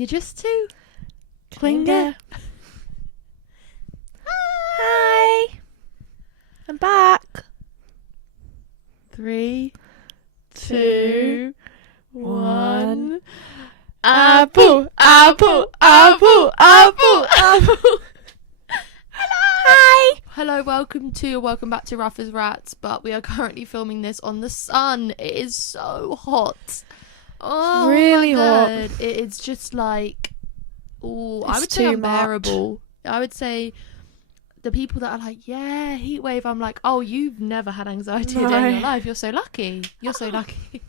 You're just too clingeh. Hi. I'm back. 3, 2, 1. Apple, apple, apple, apple, apple. Hi. Hello, welcome back to Rough as Rats, but we are currently filming this on the sun. It is so hot. Oh, really my hot. God. It is just like, oh, I It's would say too unbearable. I would say the people that are like, yeah, heat wave, I'm like, oh, you've never had anxiety a day in your life. You're so lucky. You're so lucky.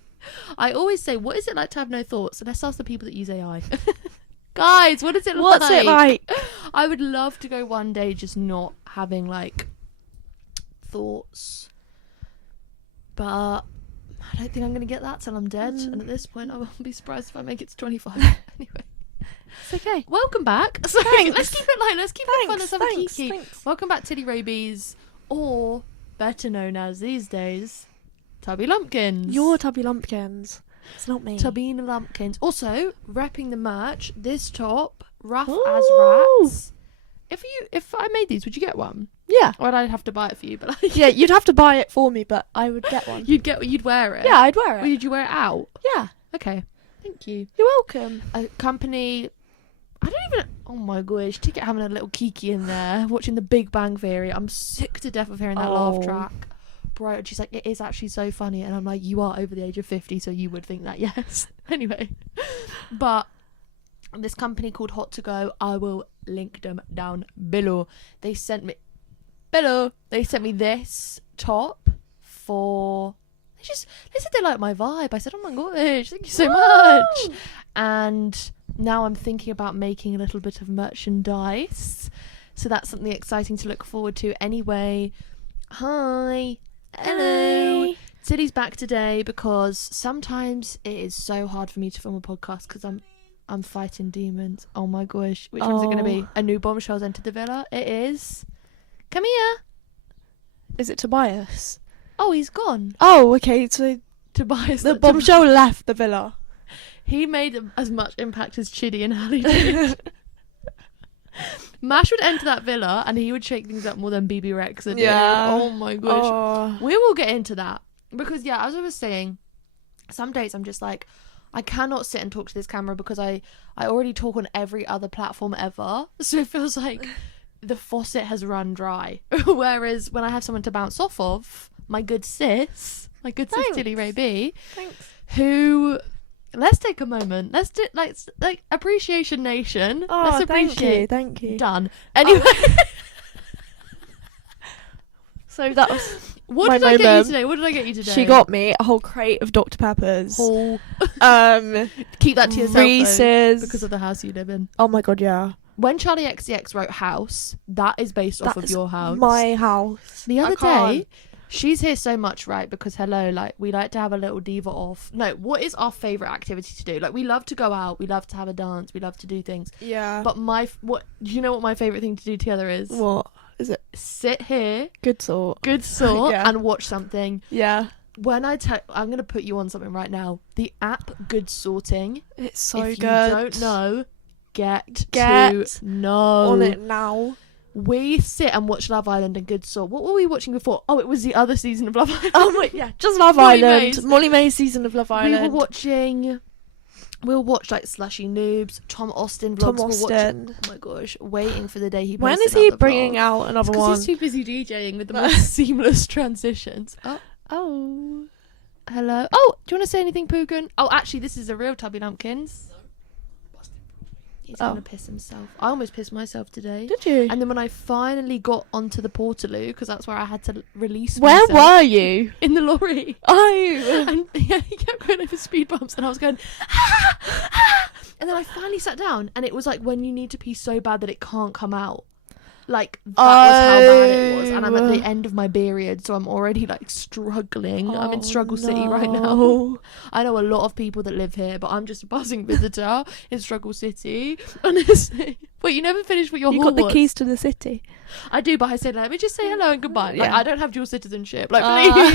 I always say, what is it like to have no thoughts? So let's ask the people that use AI. Guys, what is it like? What's it like? I would love to go one day just not having like thoughts, but I don't think I'm going to get that till I'm dead. And at this point, I won't be surprised if I make it to 25. Anyway, It's okay. welcome back. So Thanks. let's keep it light. Let's keep it fun. Let's have a kiki. Thanks. Welcome back, Tilley Rabies, or better known as these days, Tubby Lumpkins. You're Tubby Lumpkins. It's not me. Tubbina Lumpkins. Also, repping the merch. This top, rough Ooh. as rats. If I made these, would you get one? Yeah. Or I'd have to buy it for you, but like, Yeah, you'd have to buy it for me, but I would get one. you'd wear it. Yeah, I'd wear Or it. did you wear it out? Yeah. Okay. Thank you. You're welcome. A company. I don't even. Oh my gosh, Ticket having a little kiki in there, watching The Big Bang Theory. I'm sick to death of hearing that laugh track. Bro, and she's like, it is actually so funny, and I'm like, you are over the age of 50, so you would think that, yes. Anyway, but this company called Hot to Go, I will link them down below. They sent me this top for. They said they like my vibe. I said, oh my gosh, thank you so much. And now I'm thinking about making a little bit of merchandise, so that's something exciting to look forward to. Anyway, hi. Hello. Tilly's back today because sometimes it is so hard for me to film a podcast because I'm fighting demons. Oh my gosh. Which one's it going to be? A new bombshell's entered the villa? It is. Come here. Is it Tobias? Oh, he's gone. Oh, okay. So Tobias. the bombshell left the villa. He made as much impact as Chidi and Hallie did. Mash would enter that villa and he would shake things up more than BB Rex did. Yeah. Oh my gosh. Oh. We will get into that. Because, yeah, as I was saying, some days I'm just like, I cannot sit and talk to this camera because I already talk on every other platform ever. So it feels like the faucet has run dry. Whereas when I have someone to bounce off of, my good sis Tilly Ray B, Thanks. who... Let's take a moment. Let's do like Appreciation Nation. Oh, Let's appreciate. Thank you. Done. Anyway, So that was what my did I get you moment. today? What did I get you today? She got me a whole crate of Dr. Peppers. Keep that to yourself, Reese's. though, because of the house you live in. Oh my god, yeah. When Charlie XCX wrote House, that is based off of That's your house. my house. The other I can't. day, she's here so much, right? Because hello, like we like to have a little diva off. No, what is our favourite activity to do? Like we love to go out, we love to have a dance, we love to do things. Yeah. But what do you know what my favourite thing to do together is? What is it? Sit here, Good sort. good sort, Yeah. and watch something. Yeah. When I'm going to put you on something right now. The app Good Sorting. It's so if good. you don't know, get to know. On it now. We sit and watch Love Island and Good Sort. What were we watching before? Oh, it was the other season of Love Island. Oh my, yeah, just Love Molly Island. Mays. Molly Mays season of Love Island. We'll watch like Slushy Noobs, Tom Austin vlogs. Tom We'll watch, Austin. oh my gosh, waiting for the day he When posts is he another bringing vlog. out another Because one? he's too busy DJing with the most seamless transitions. Oh. Hello. Oh, do you want to say anything, Poogan? Oh, actually, this is a real Tubby Lumpkins. He's going to piss himself. I almost pissed myself today. Did you? And then when I finally got onto the Portaloo, because that's where I had to release Where myself. were you? In the lorry. Oh. And yeah, he kept going over speed bumps and I was going, ah, ah. And then I finally sat down and it was like when you need to pee so bad that it can't come out. Like, that was how bad it was. And I'm at the end of my period, so I'm already, like, struggling. I'm in Struggle City right now. I know a lot of people that live here, but I'm just a passing visitor in Struggle City. Honestly. Wait, you never finished what your You hall got the was? keys to the city. I do, but I said, let me just say hello and goodbye. Like, Yeah. I don't have dual citizenship. Like,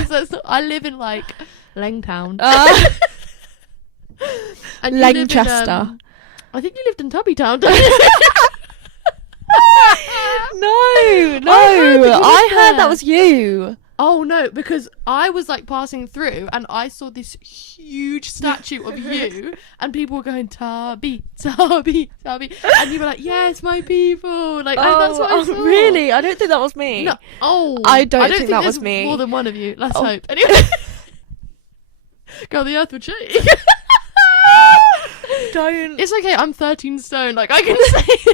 please. I live in, like, Langtown. And you live in, Lancaster. I think you lived in Tubby Town, don't you? No, I heard that there. was you. Oh no, because I was like passing through and I saw this huge statue of you and people were going, Tubby, Tubby, Tubby. And you were like, yes, my people. Like, that's what I saw. Really? I don't think that was me. No. Oh. I don't think that there's was me. more than one of you. Let's Oh. hope. Anyway. God, the earth would shake. Don't. It's okay, I'm 13 stone. Like, I can say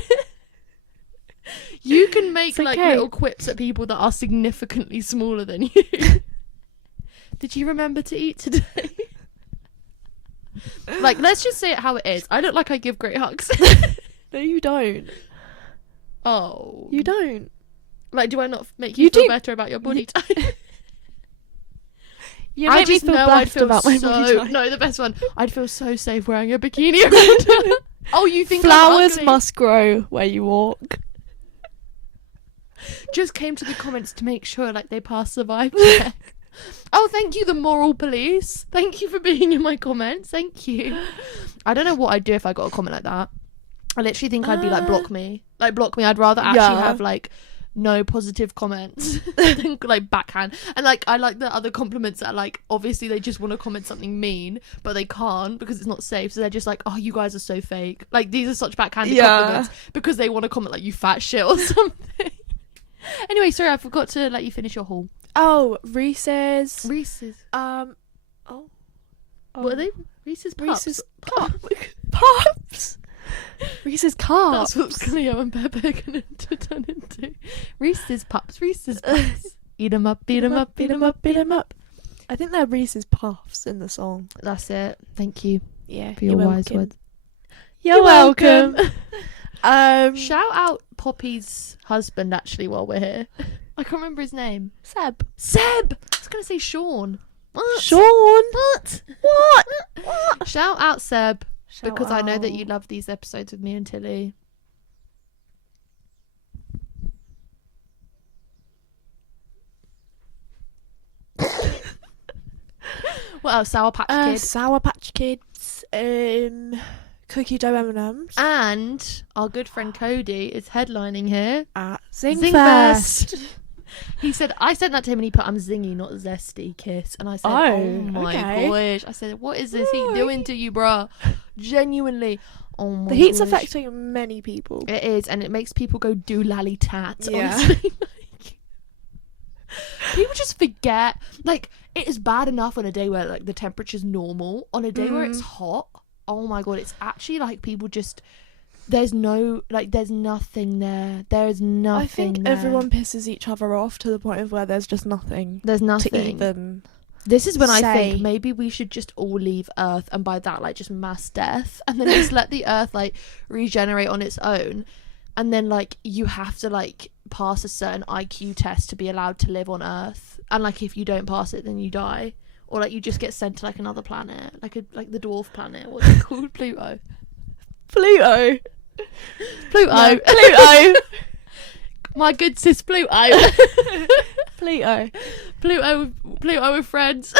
you can make It's like okay. little quips at people that are significantly smaller than you. Did you remember to eat today? Like, let's just say it how it is. I look like I give great hugs. No, you don't. Oh. You don't. Like, do I not make you You feel do. better about your body type? You I make me just feel know I'd blessed feel about my so... body type. No, the best one. I'd feel so safe wearing a bikini around her. Oh, you think I'm Flowers ugly? must grow where you walk. Just came to the comments to make sure like they pass the vibe check. Oh, thank you, the moral police. Thank you for being in my comments. Thank you. I don't know what I'd do if I got a comment like that. I literally think I'd be like, block me. Like, block me. I'd rather actually Yeah. have like no positive comments than like backhand. And like, I like the other compliments that like, obviously they just want to comment something mean, but they can't because it's not safe. So they're just like, oh, you guys are so fake. Like, these are such backhanded compliments because they want to comment like, you fat shit or something. Anyway, sorry, I forgot to let you finish your haul. Oh, Reese's. Reese's. Oh. What are they? Reese's Pups. Reese's Pups. Reese's Cups. That's what Clingeh and Pepe are going to turn into. Reese's Pups. Reese's Pups. Eat 'em up, beat 'em up, beat 'em up, beat 'em up. I think they're Reese's Puffs in the song. That's it. Thank you Yeah, for your wise words. You're welcome. Shout out Poppy's husband, actually, while we're here. I can't remember his name. Seb. Seb! I was going to say Sean. What? Sean. What? Shout out Seb. Shout Because I know that out. you love these episodes with me and Tilly. What else? Sour Patch Kid. Sour Patch Kids. Cookie dough M&Ms. And our good friend Cody is headlining here. At Zingfest. Zingfest. He said, I sent that to him and he put, I'm zingy, not zesty, kiss. And I said, oh my okay. gosh. I said, what is this heat doing to you, bruh? Genuinely. Oh my The heat's gosh. affecting many people. It is, and it makes people go do lally tat, Yeah. honestly. Like, people just forget. Like, it is bad enough on a day where, like, the temperature's normal. On a day where it's hot, oh my god, it's actually, like, people just... There's nothing there. There is nothing I think there. everyone pisses each other off to the point of where there's just nothing There's to nothing. even... This is when I say. think maybe we should just all leave Earth, and by that, like, just mass death, and then just let the Earth, like, regenerate on its own, and then, like, you have to, like, pass a certain IQ test to be allowed to live on Earth, and, like, if you don't pass it, then you die, or, like, you just get sent to, like, another planet, like the dwarf planet, what's it called? Pluto. Pluto. Pluto. Pluto. My good sis Pluto. Pluto. Pluto with friends.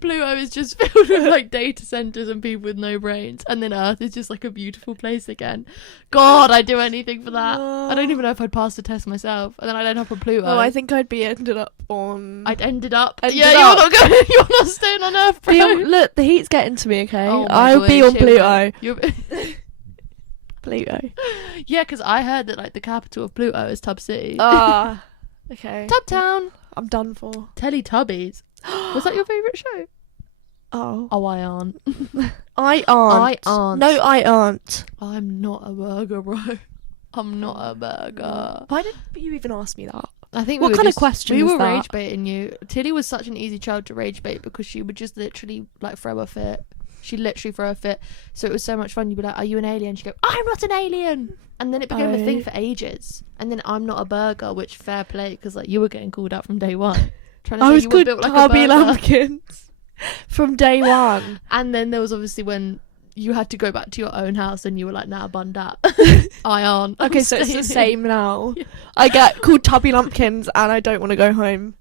Pluto is just filled with like data centers and people with no brains, and then Earth is just like a beautiful place again. God, I'd do anything for that. I don't even know if I'd pass the test myself, and then I'd end up on Pluto. Oh, I think I'd be ended up on... I'd ended up. Ended yeah, up. you're not going. You're not staying on Earth, bro. Look, the heat's getting to me, okay? Oh my I'll be gosh, on here we go. Pluto. You're- Pluto. yeah, because I heard that like the capital of Pluto is Tub City. Ah, okay. Tub Town. I'm done for. Teletubbies. Was that your favourite show? Oh. Oh, I aren't. I aren't. I aren't. No, I aren't. I'm not a burger, bro. I'm not a burger. Why did you even ask me that? I think What we were kind of just- question we was were that? rage baiting you. Tilly was such an easy child to rage bait because she would just literally like throw a fit. She'd literally throw a fit. So it was so much fun. You'd be like, "Are you an alien?" She'd go, "I'm not an alien." And then it became a thing for ages. And then I'm not a burger, which fair play because like you were getting called out from day one. Trying to I say was you were good built like a Tubby burger. Lumpkins from day one. And then there was obviously when you had to go back to your own house and you were like, nah, bunned up. I aren't. I'm Okay, so it's the staying here. same now. Yeah. I get called Tubby Lumpkins and I don't want to go home.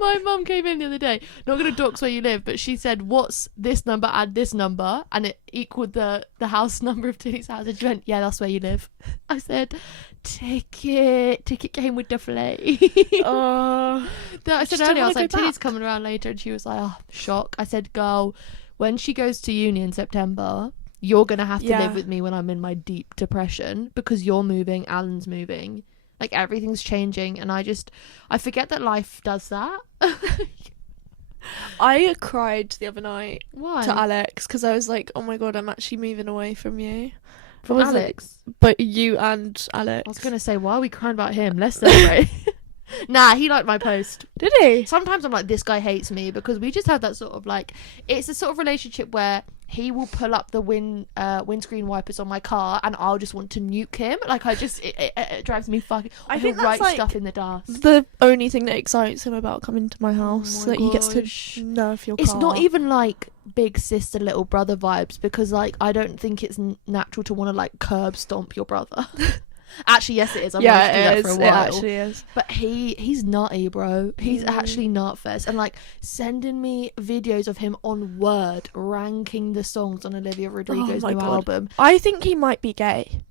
My mum came in the other day, not going to dox where you live, but she said, what's this number and this number? And it equaled the house number of Tilly's house. And she went, yeah, that's where you live. I said, ticket came with the flay. Oh. I said Just earlier, I don't was wanna like, go Tilly's back. coming around later. And she was like, oh, shock. I said, girl, when she goes to uni in September, you're going to have to Yeah. live with me when I'm in my deep depression because you're moving, Alan's moving. Like, everything's changing. And I forget that life does that. I cried the other night Why? to Alex because I was like, oh my god, I'm actually moving away from you. From Was it- Alex. But you and Alex. I was going to say, why are we crying about him? Let's celebrate. Nah, he liked my post. Did he? Sometimes I'm like, this guy hates me because we just have that sort of like, it's a sort of relationship where he will pull up the windscreen wipers on my car and I'll just want to nuke him. Like, it drives me fucking. I He'll think that's write like stuff in the dust. the only thing that excites him about coming to my house, my that he gets gosh. to nerf your It's car. not even like big sister, little brother vibes because like I don't think it's natural to want to like curb stomp your brother. Actually, yes, it is. I've wanted to do that for a while. It actually is. But he's nutty, bro. He's actually nutfest. And like sending me videos of him on Word ranking the songs on Olivia Rodrigo's my new God. album. I think he might be gay.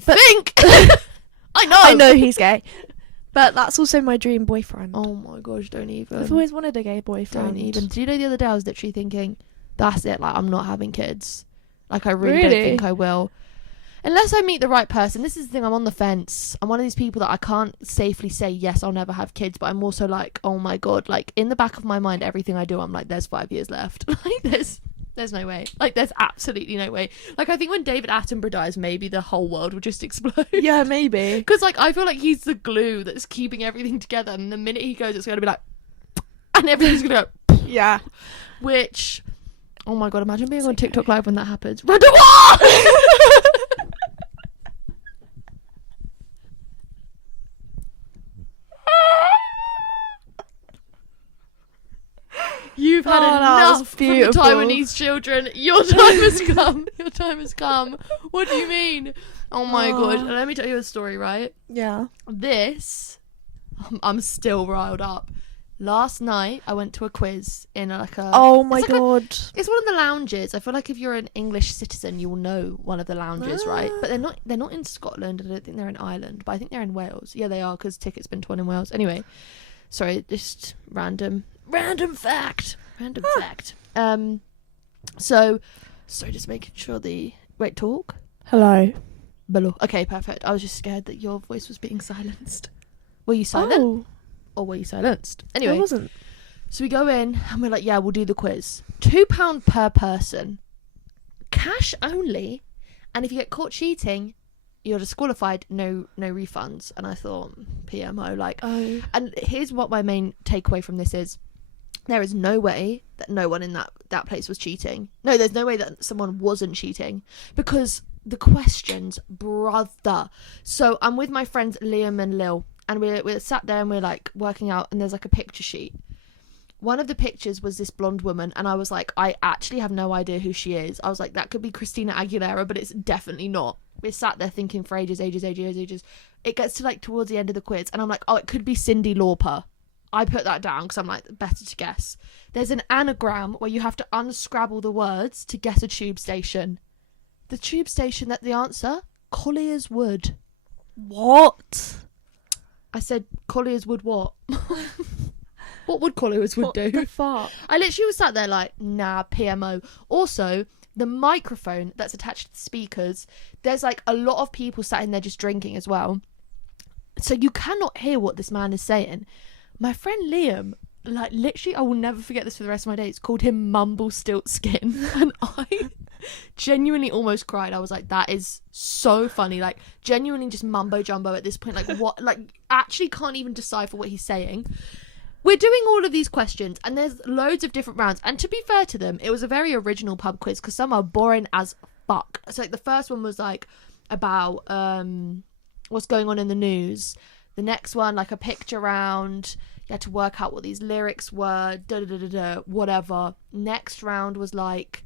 Think I know. I know he's gay. But that's also my dream boyfriend. Oh my gosh, don't even. I've always wanted a gay boyfriend. Don't even. Do you know the other day I was literally thinking, that's it, like I'm not having kids. Like I really don't Really? think I will. Unless I meet the right person. This is the thing, I'm on the fence. I'm one of these people that I can't safely say, yes, I'll never have kids, but I'm also like, oh my god, like in the back of my mind, everything I do, I'm like, there's 5 years left. Like there's no way. Like there's absolutely no way. Like I think when David Attenborough dies, maybe the whole world will just explode. Yeah, maybe. Because like I feel like he's the glue that's keeping everything together, and the minute he goes, it's going to be like, and everything's going to go, Yeah. which, oh my god, imagine being on TikTok live when that happens. Redouan! You've had that was enough from the beautiful. Taiwanese children. Your time has come. Your time has come. What do you mean? Oh my god. Let me tell you a story, right? Yeah. This, I'm still riled up. Last night, I went to a quiz in like a... Oh my it's like god. It's one of the lounges. I feel like if you're an English citizen, you'll know one of the lounges, right? But they're not in Scotland. I don't think they're in Ireland, but I think they're in Wales. Yeah, they are, because tickets been torn in Wales. Anyway, sorry, just random fact. So just making sure wait, talk? Hello. Below. Okay, perfect. I was just scared that your voice was being silenced. Were you silent? Oh, Or were you silenced? I Anyway, wasn't. so we go in and we're like, yeah, we'll do the quiz. £2 per person. Cash only. And if you get caught cheating, you're disqualified, no refunds. And I thought, PMO, like... Oh. And here's what my main takeaway from this is. There is no way that no one in that place was cheating. No, there's no way that someone wasn't cheating. Because the questions, brother. So I'm with my friends Liam and Lil. And we're sat there and we're like working out, and there's like a picture sheet. One of the pictures was this blonde woman, and I was like, I actually have no idea who she is. I was like, that could be Christina Aguilera, but it's definitely not. We're sat there thinking for ages. It gets to like towards the end of the quiz, and I'm like, oh, it could be Cyndi Lauper. I put that down because I'm like, better to guess. There's an anagram where you have to unscrabble the words to guess a tube station. The tube station, that the answer? Collier's Wood. What? I said, Collier's Wood what? What would Collier's Wood do? What the fuck? I literally was sat there like, nah, PMO. Also, the microphone that's attached to the speakers, there's like a lot of people sat in there just drinking as well. So you cannot hear what this man is saying. My friend Liam, like literally, I will never forget this for the rest of my days, called him Mumble Stilt Skin. And I genuinely almost cried. I was like, that is so funny. Like genuinely just mumbo jumbo at this point. Like what, like actually can't even decipher what he's saying. We're doing all of these questions and there's loads of different rounds. And to be fair to them, it was a very original pub quiz because some are boring as fuck. So like the first one was like about what's going on in the news. The next one, like a picture round. You had to work out what these lyrics were, whatever. Next round was like,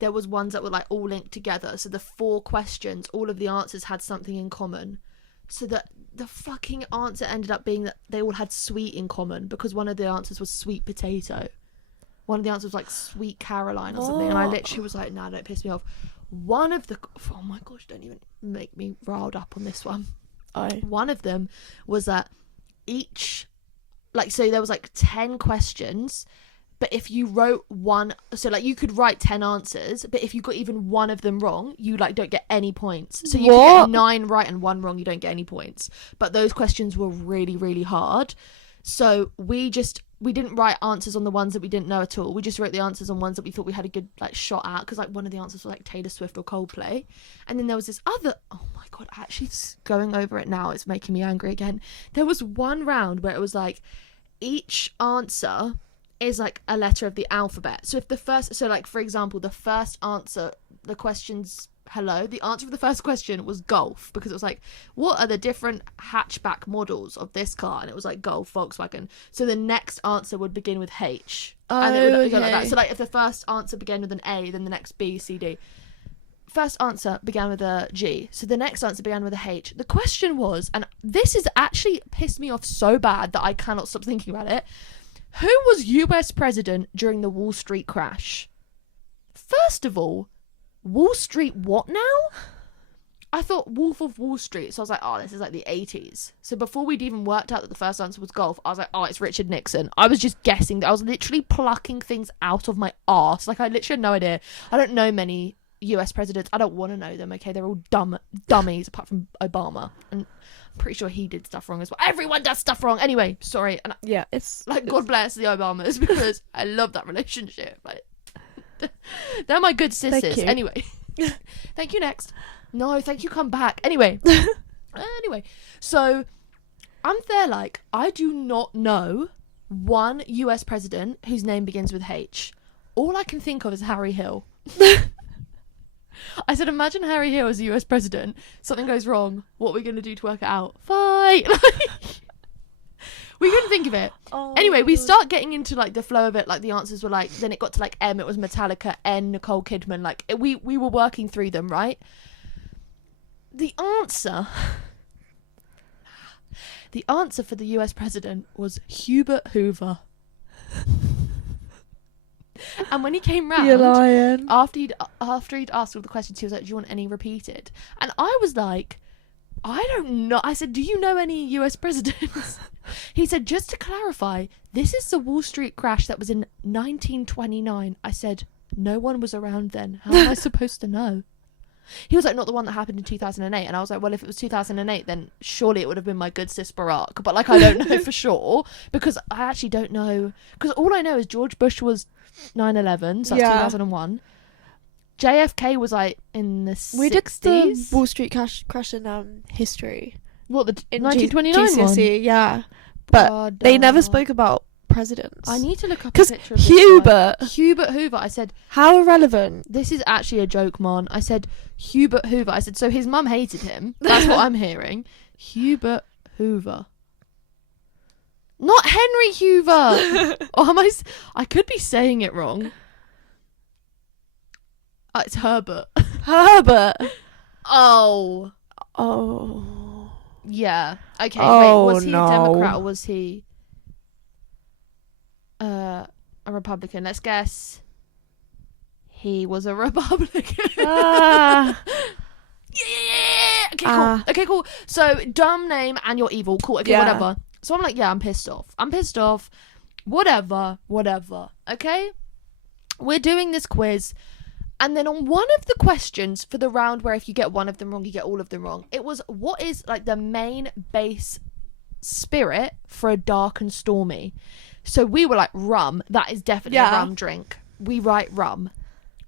there was ones that were like all linked together. So the 4 questions, all of the answers had something in common. So that the fucking answer ended up being that they all had sweet in common, because one of the answers was sweet potato. One of the answers was like sweet Caroline or something. And I literally was like, nah, don't piss me off. One of the... Oh my gosh, don't even make me riled up on this one. One of them was that each... Like, so there was like 10 questions, but if you wrote one... So like you could write 10 answers, but if you got even one of them wrong, you like don't get any points. So you could get 9 right and 1 wrong, you don't get any points. But those questions were really, really hard. So we didn't write answers on the ones that we didn't know at all. We just wrote the answers on ones that we thought we had a good like shot at, because like one of the answers was like Taylor Swift or Coldplay. And then there was this other... Oh my God, actually going over it now, it's making me angry again. There was one round where it was like each answer is like a letter of the alphabet. So if the first... So like, for example, the first answer, the question's hello. The answer for the first question was Golf, because it was like, what are the different hatchback models of this car? And it was like Golf, Volkswagen. So the next answer would begin with H. And it would go like that. So like if the first answer began with an A, then the next B, C, D. First answer began with a G. So the next answer began with a H. The question was, and this is actually pissed me off so bad that I cannot stop thinking about it. Who was US president during the Wall Street crash? First of all, Wall Street what now? I thought Wolf of Wall Street, so I was like, oh, this is like the 80s. So before we'd even worked out that the first answer was Golf, I was like, oh, it's Richard Nixon. I was just guessing. I was literally plucking things out of my arse. Like, I literally had no idea. I don't know many US presidents. I don't want to know them, okay? They're all dummies, apart from Obama. And I'm pretty sure he did stuff wrong as well. Everyone does stuff wrong. Anyway, sorry. And Yeah, it's... like, God bless the Obamas, because I love that relationship. Like, they're my good sisters. Thank you. Anyway. Thank you, next. No, thank you, come back. Anyway. So I'm there like, I do not know one US president whose name begins with H. All I can think of is Harry Hill. I said, imagine Harry Hill as a US president. Something goes wrong. What are we going to do to work it out? Fight! We couldn't think of it. Anyway, we start getting into like the flow of it. Like the answers were like, then it got to like M, it was Metallica, N, Nicole Kidman. Like we were working through them, right? The answer for the US president was Hubert Hoover. And when he came round, You're lying. after he'd asked all the questions, he was like, do you want any repeated? And I was like, I don't know. I said, do you know any US presidents? He said, just to clarify, this is the Wall Street crash that was in 1929. I said, no one was around then. How am I supposed to know? He was like, not the one that happened in 2008. And I was like, well, if it was 2008, then surely it would have been my good sis Barack. But like, I don't know for sure, because I actually don't know. Because all I know is George Bush was 9/11, so that's 2001. JFK was like in the 60s. We did the Wall Street crash in history. What, the In 1929 one? GCSE, yeah. But God, they never spoke about presidents. I need to look up a Because picture of this guy. Hubert Hoover. I said, how irrelevant. this is actually a joke, man. I said, Hubert Hoover. I said, so his mum hated him. That's what I'm hearing. Hubert Hoover. Not Henry Hoover. Or I could be saying it wrong. It's Herbert. Herbert. Oh. Yeah. Okay, wait. Was he a Democrat or was he a Republican? Let's guess. He was a Republican. Ah. Yeah. Okay, cool. Okay, cool. So, dumb name and you're evil. Cool. Okay, Yeah. whatever. So I'm like, yeah, I'm pissed off. Whatever. Okay? We're doing this quiz. And then on one of the questions for the round where if you get one of them wrong, you get all of them wrong, it was, what is like the main base spirit for a dark and stormy? So we were like, rum. That is definitely a rum drink. We write rum.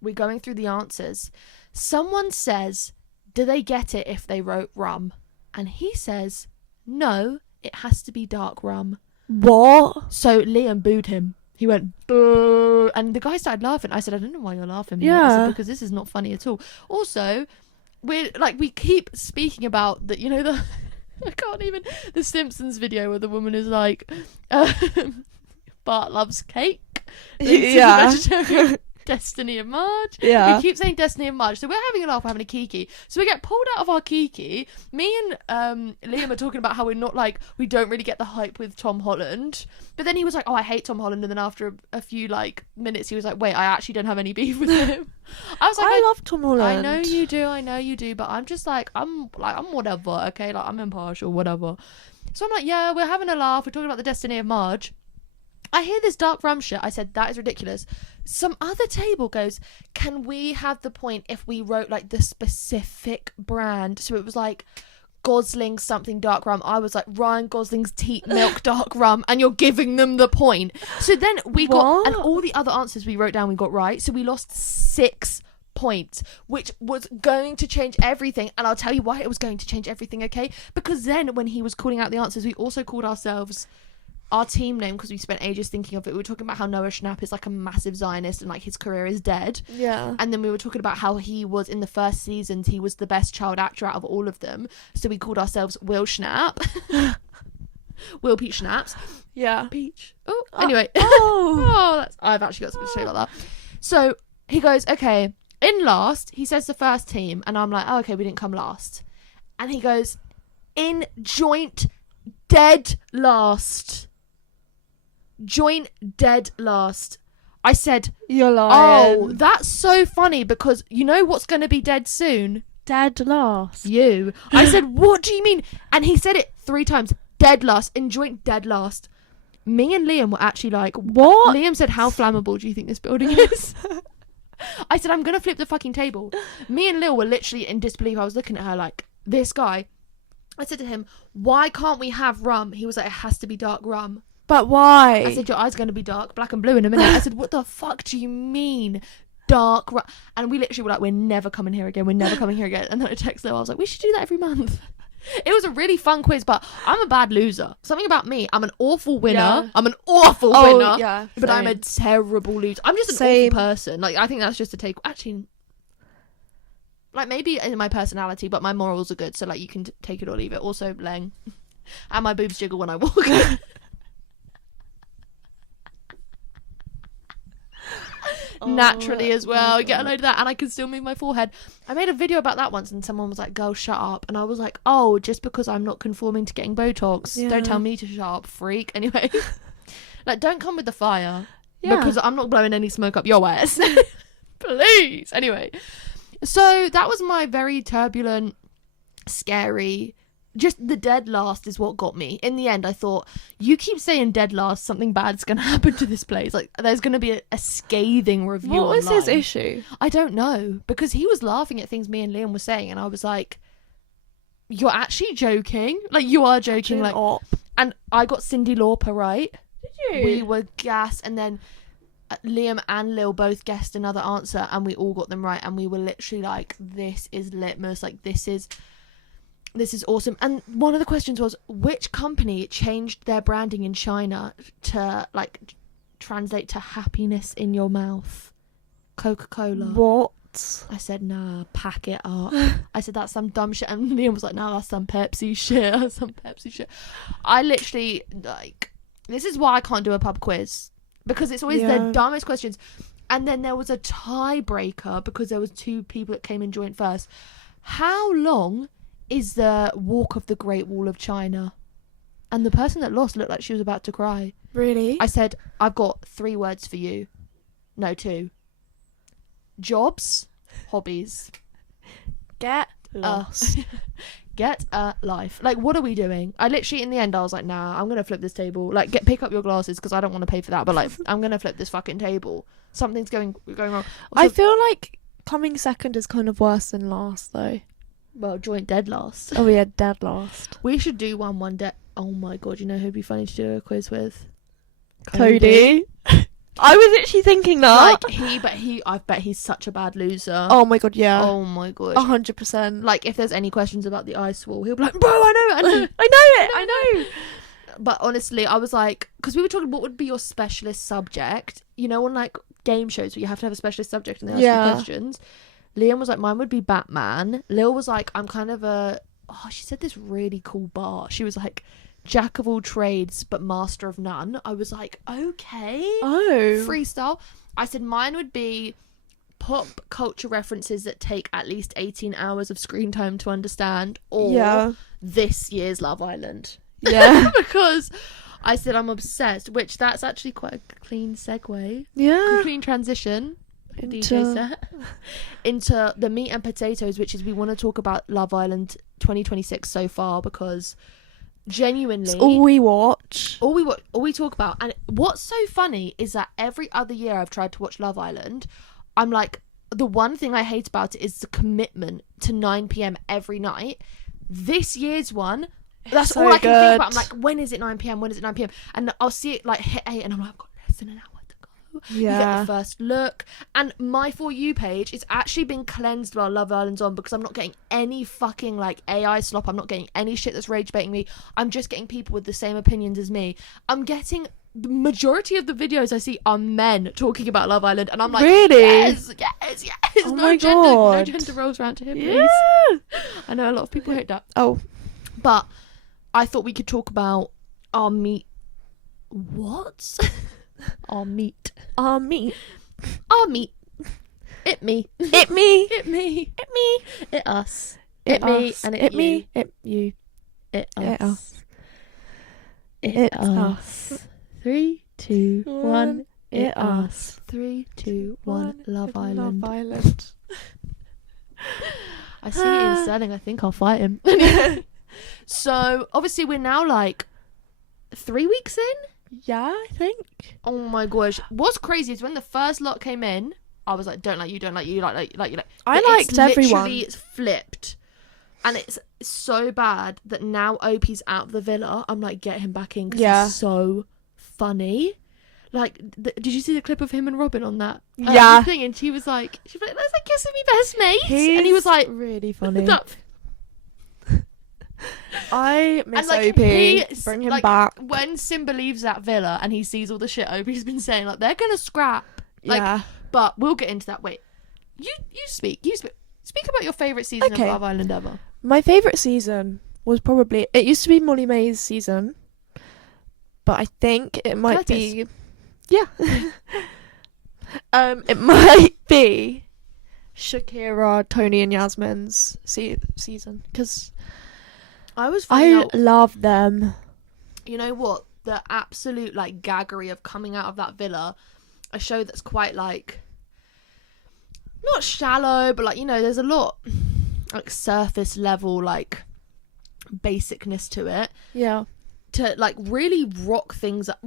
We're going through the answers. Someone says, do they get it if they wrote rum? And he says, no, it has to be dark rum. What? So Liam booed him. He went, boo. And the guy started laughing. I said, I don't know why you're laughing. Mate. I said, because this is not funny at all. Also, we keep speaking about the, I can't even, the Simpsons video where the woman is like, Bart loves cake. Yeah. Destiny and Marge. Yeah. We keep saying Destiny and Marge. So we're having a laugh, we're having a kiki. So we get pulled out of our kiki. Me and Liam are talking about how we're not like, we don't really get the hype with Tom Holland. But then he was like, oh, I hate Tom Holland. And then after a few like minutes, he was like, wait, I actually don't have any beef with him. I was like, I love Tom Holland. I know you do. But I'm just like, I'm whatever, okay? Like, I'm impartial, whatever. So I'm like, yeah, we're having a laugh. We're talking about the Destiny of Marge. I hear this dark rum shit. I said, that is ridiculous. Some other table goes, can we have the point if we wrote like the specific brand? So it was like Gosling something dark rum. I was like, Ryan Gosling's teat milk dark rum, and you're giving them the point. So then we got, and all the other answers we wrote down we got right. So we lost 6 points, which was going to change everything. And I'll tell you why it was going to change everything, okay? Because then when he was calling out the answers, we also called ourselves our team name, because we spent ages thinking of it. We were talking about how Noah Schnapp is like a massive Zionist and like his career is dead. Yeah. And then we were talking about how he was in the first seasons, he was the best child actor out of all of them. So we called ourselves Will Schnapp. Will Peach Schnapps. Yeah. Peach. Oh, anyway. Oh. I've actually got something to say about that. So he goes, okay, in last, he says the first team. And I'm like, oh, okay, we didn't come last. And he goes, in joint dead last. Joint dead last. I said, you're lying. oh, that's so funny, because you know what's going to be dead soon? Dead last. You. I said, what do you mean? And he said it 3 times. Dead last. In joint dead last. Me and Liam were actually like, what? Liam said, how flammable do you think this building is? I said, I'm going to flip the fucking table. Me and Lil were literally in disbelief. I was looking at her like, this guy. I said to him, why can't we have rum? He was like, it has to be dark rum. But why? I said, your eyes are going to be dark, black and blue in a minute. I said, what the fuck do you mean? Dark rum? And we literally were like, we're never coming here again. We're never coming here again. And then I texted her. I was like, we should do that every month. It was a really fun quiz, but I'm a bad loser. Something about me, I'm an awful winner. Yeah. I'm an awful winner. Yeah, but I'm a terrible loser. I'm just an awful person. Like, I think that's just a take. Actually, like, maybe in my personality, but my morals are good. So, like, you can take it or leave it. Also, Leng. And my boobs jiggle when I walk. Naturally as well. Get a load of that. And I can still move my forehead. I made a video about that once and someone was like, girl, shut up. And I was like, oh, just because I'm not conforming to getting Botox, don't tell me to shut up, freak. Anyway, like, don't come with the fire. Because I'm not blowing any smoke up your ass. Please. Anyway, so that was my very turbulent, scary, just the dead last is what got me. In the end, I thought, you keep saying dead last, something bad's going to happen to this place. Like, there's going to be a scathing review What was online. his issue? I don't know. Because he was laughing at things me and Liam were saying. And I was like, you're actually joking? Like, you are joking. Like, and I got Cyndi Lauper right. Did you? We were gas. And then Liam and Lil both guessed another answer. And we all got them right. And we were literally like, this is litmus. Like, this is awesome. And one of the questions was, which company changed their branding in China to like translate to happiness in your mouth? Coca-Cola. What? I said, nah, pack it up. I said, that's some dumb shit. And Liam was like, no, that's some Pepsi shit. That's some Pepsi shit. I literally, like, this is why I can't do a pub quiz, because it's always the dumbest questions. And then there was a tiebreaker because there was 2 people that came in joint first. How long is the walk of the Great Wall of China? And the person that lost looked like she was about to cry. Really? I said, I've got 3 words for you. No, 2. Jobs, hobbies. Get lost. Get a life. Like, what are we doing? I literally, in the end, I was like, nah, I'm gonna flip this table. Like, pick up your glasses, because I don't want to pay for that. But like, I'm gonna flip this fucking table. Something's going wrong. Also, I feel like coming second is kind of worse than last, though. well, joint dead last. Oh, yeah, dead last. We should do one day. Oh my god, you know who'd be funny to do a quiz with? Cody. I was actually thinking that. Like, I bet he's such a bad loser. Oh my god, yeah. Oh my god. 100%. Like, if there's any questions about the ice wall, he'll be like, bro, I know I know it. I know. But honestly, I was like, because we were talking, what would be your specialist subject? You know, on like game shows where you have to have a specialist subject and they ask you questions. Liam was like, mine would be Batman. Lil was like, I'm kind of she said this really cool bar. She was like, jack of all trades but master of none. I was like, okay. Oh. Freestyle. I said mine would be pop culture references that take at least 18 hours of screen time to understand, or this year's Love Island. Yeah. Because I said I'm obsessed, which that's actually quite a clean segue. Yeah. Clean transition. DJ set. Into the meat and potatoes, which is we want to talk about Love Island 2026 so far, because genuinely It's all we watch. all we talk about. And what's so funny is that every other year I've tried to watch Love Island, I'm like, the one thing I hate about it is the commitment to 9 p.m. every night. This year's one, that's so all I can think good. about. I'm like, when is it 9 p.m? When is it 9 p.m? And I'll see it like hit 8 and I'm like, I've got less than an hour to go. You get the first look. And my For You page is actually been cleansed while Love Island's on, because I'm not getting any fucking like AI slop. I'm not getting any shit that's rage baiting me. I'm just getting people with the same opinions as me. I'm getting the majority of the videos I see are men talking about Love Island, and I'm like, really? yes. Oh no my gender, God. no gender roles around here, please. Yeah. I know a lot of people hate that, Oh. but I thought we could talk about our meat. What? Our meat. Our meat. Our meat. It me. It me. It me. It me. It us. It me us. and It you. me. It you. It us. It us. It It's us. 3, 2, 1. It It us. 3, 2, 1. Love Island. Love Island. I see Ian Sterling. I think I'll fight him. So obviously we're now like 3 weeks in. Yeah, I think. Oh my gosh! What's crazy is when the first lot came in, I was like, "Don't like you, don't like you, like you." I But liked everyone. It's flipped, and it's so bad that now Opie's out of the villa. I'm like, get him back in because he's so funny. Like, did you see the clip of him and Robin on that thing? And she was like, "That's like kissing me best mate," and he was like, really funny. "That." I miss And like Opie. Bring him like, back. when Simba leaves that villa and he sees all the shit Opie's been saying, like, they're gonna scrap. Like, Yeah. but we'll get into that. Wait, you speak about your favourite season of Love Island ever. My favourite season was probably, it used to be Molly May's season, but I think it might be, it might be Shakira, Tony and Yasmin's season, because I love them. You know what? The absolute like gaggery of coming out of that villa, a show that's quite like not shallow, but like, you know, there's a lot like surface level like basicness to it. Yeah. To like really rock things up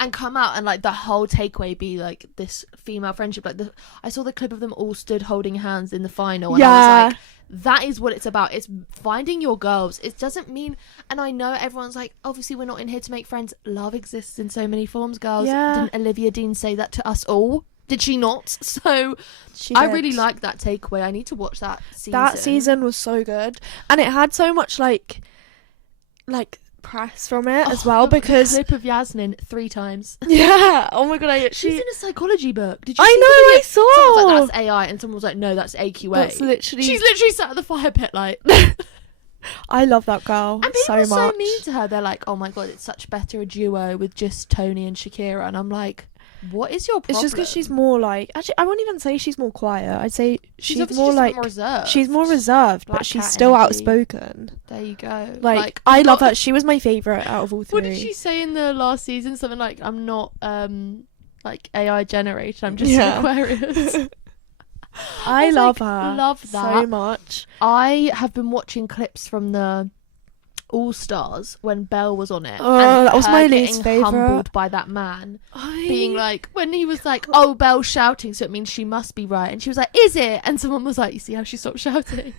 and come out and like the whole takeaway be like this female friendship. Like I saw the clip of them all stood holding hands in the final, and I was like, that is what it's about. It's finding your girls. It doesn't mean, and I know everyone's like, obviously we're not in here to make friends. Love exists in so many forms, girls. Didn't Olivia Dean say that to us all? Did she not? So I really like that takeaway. I need to watch that season. That season was so good, and it had so much like press from it as well, because the clip of Yasmin 3 times. Yeah. Oh my god, She's in a psychology book. Did you? I saw. Someone was like, that's AI, and someone was like, no, that's AQA. That's literally. She's literally sat at the fire pit like. I love that girl and people so are much. so mean to her. They're like, oh my god, it's such better a duo with just Tony and Shakira, and I'm like, what is your problem? It's just because she's more like, actually, I wouldn't even say she's more quiet. I'd say she's obviously more just like more reserved. She's more reserved, Black but she's cat still energy. outspoken. There you go. Like I love her. She was my favourite out of all 3. What did she say in the last season? Something like, I'm not like AI generated. I'm just an Aquarius. I love like, her. Love that so much. I have been watching clips from the All Stars when Belle was on it. Oh, and that was her my getting least favourite. humbled by that man being like, when he was like, "Oh, Belle's shouting, so it means she must be right," and she was like, "Is it?" And someone was like, "You see how she stopped shouting?"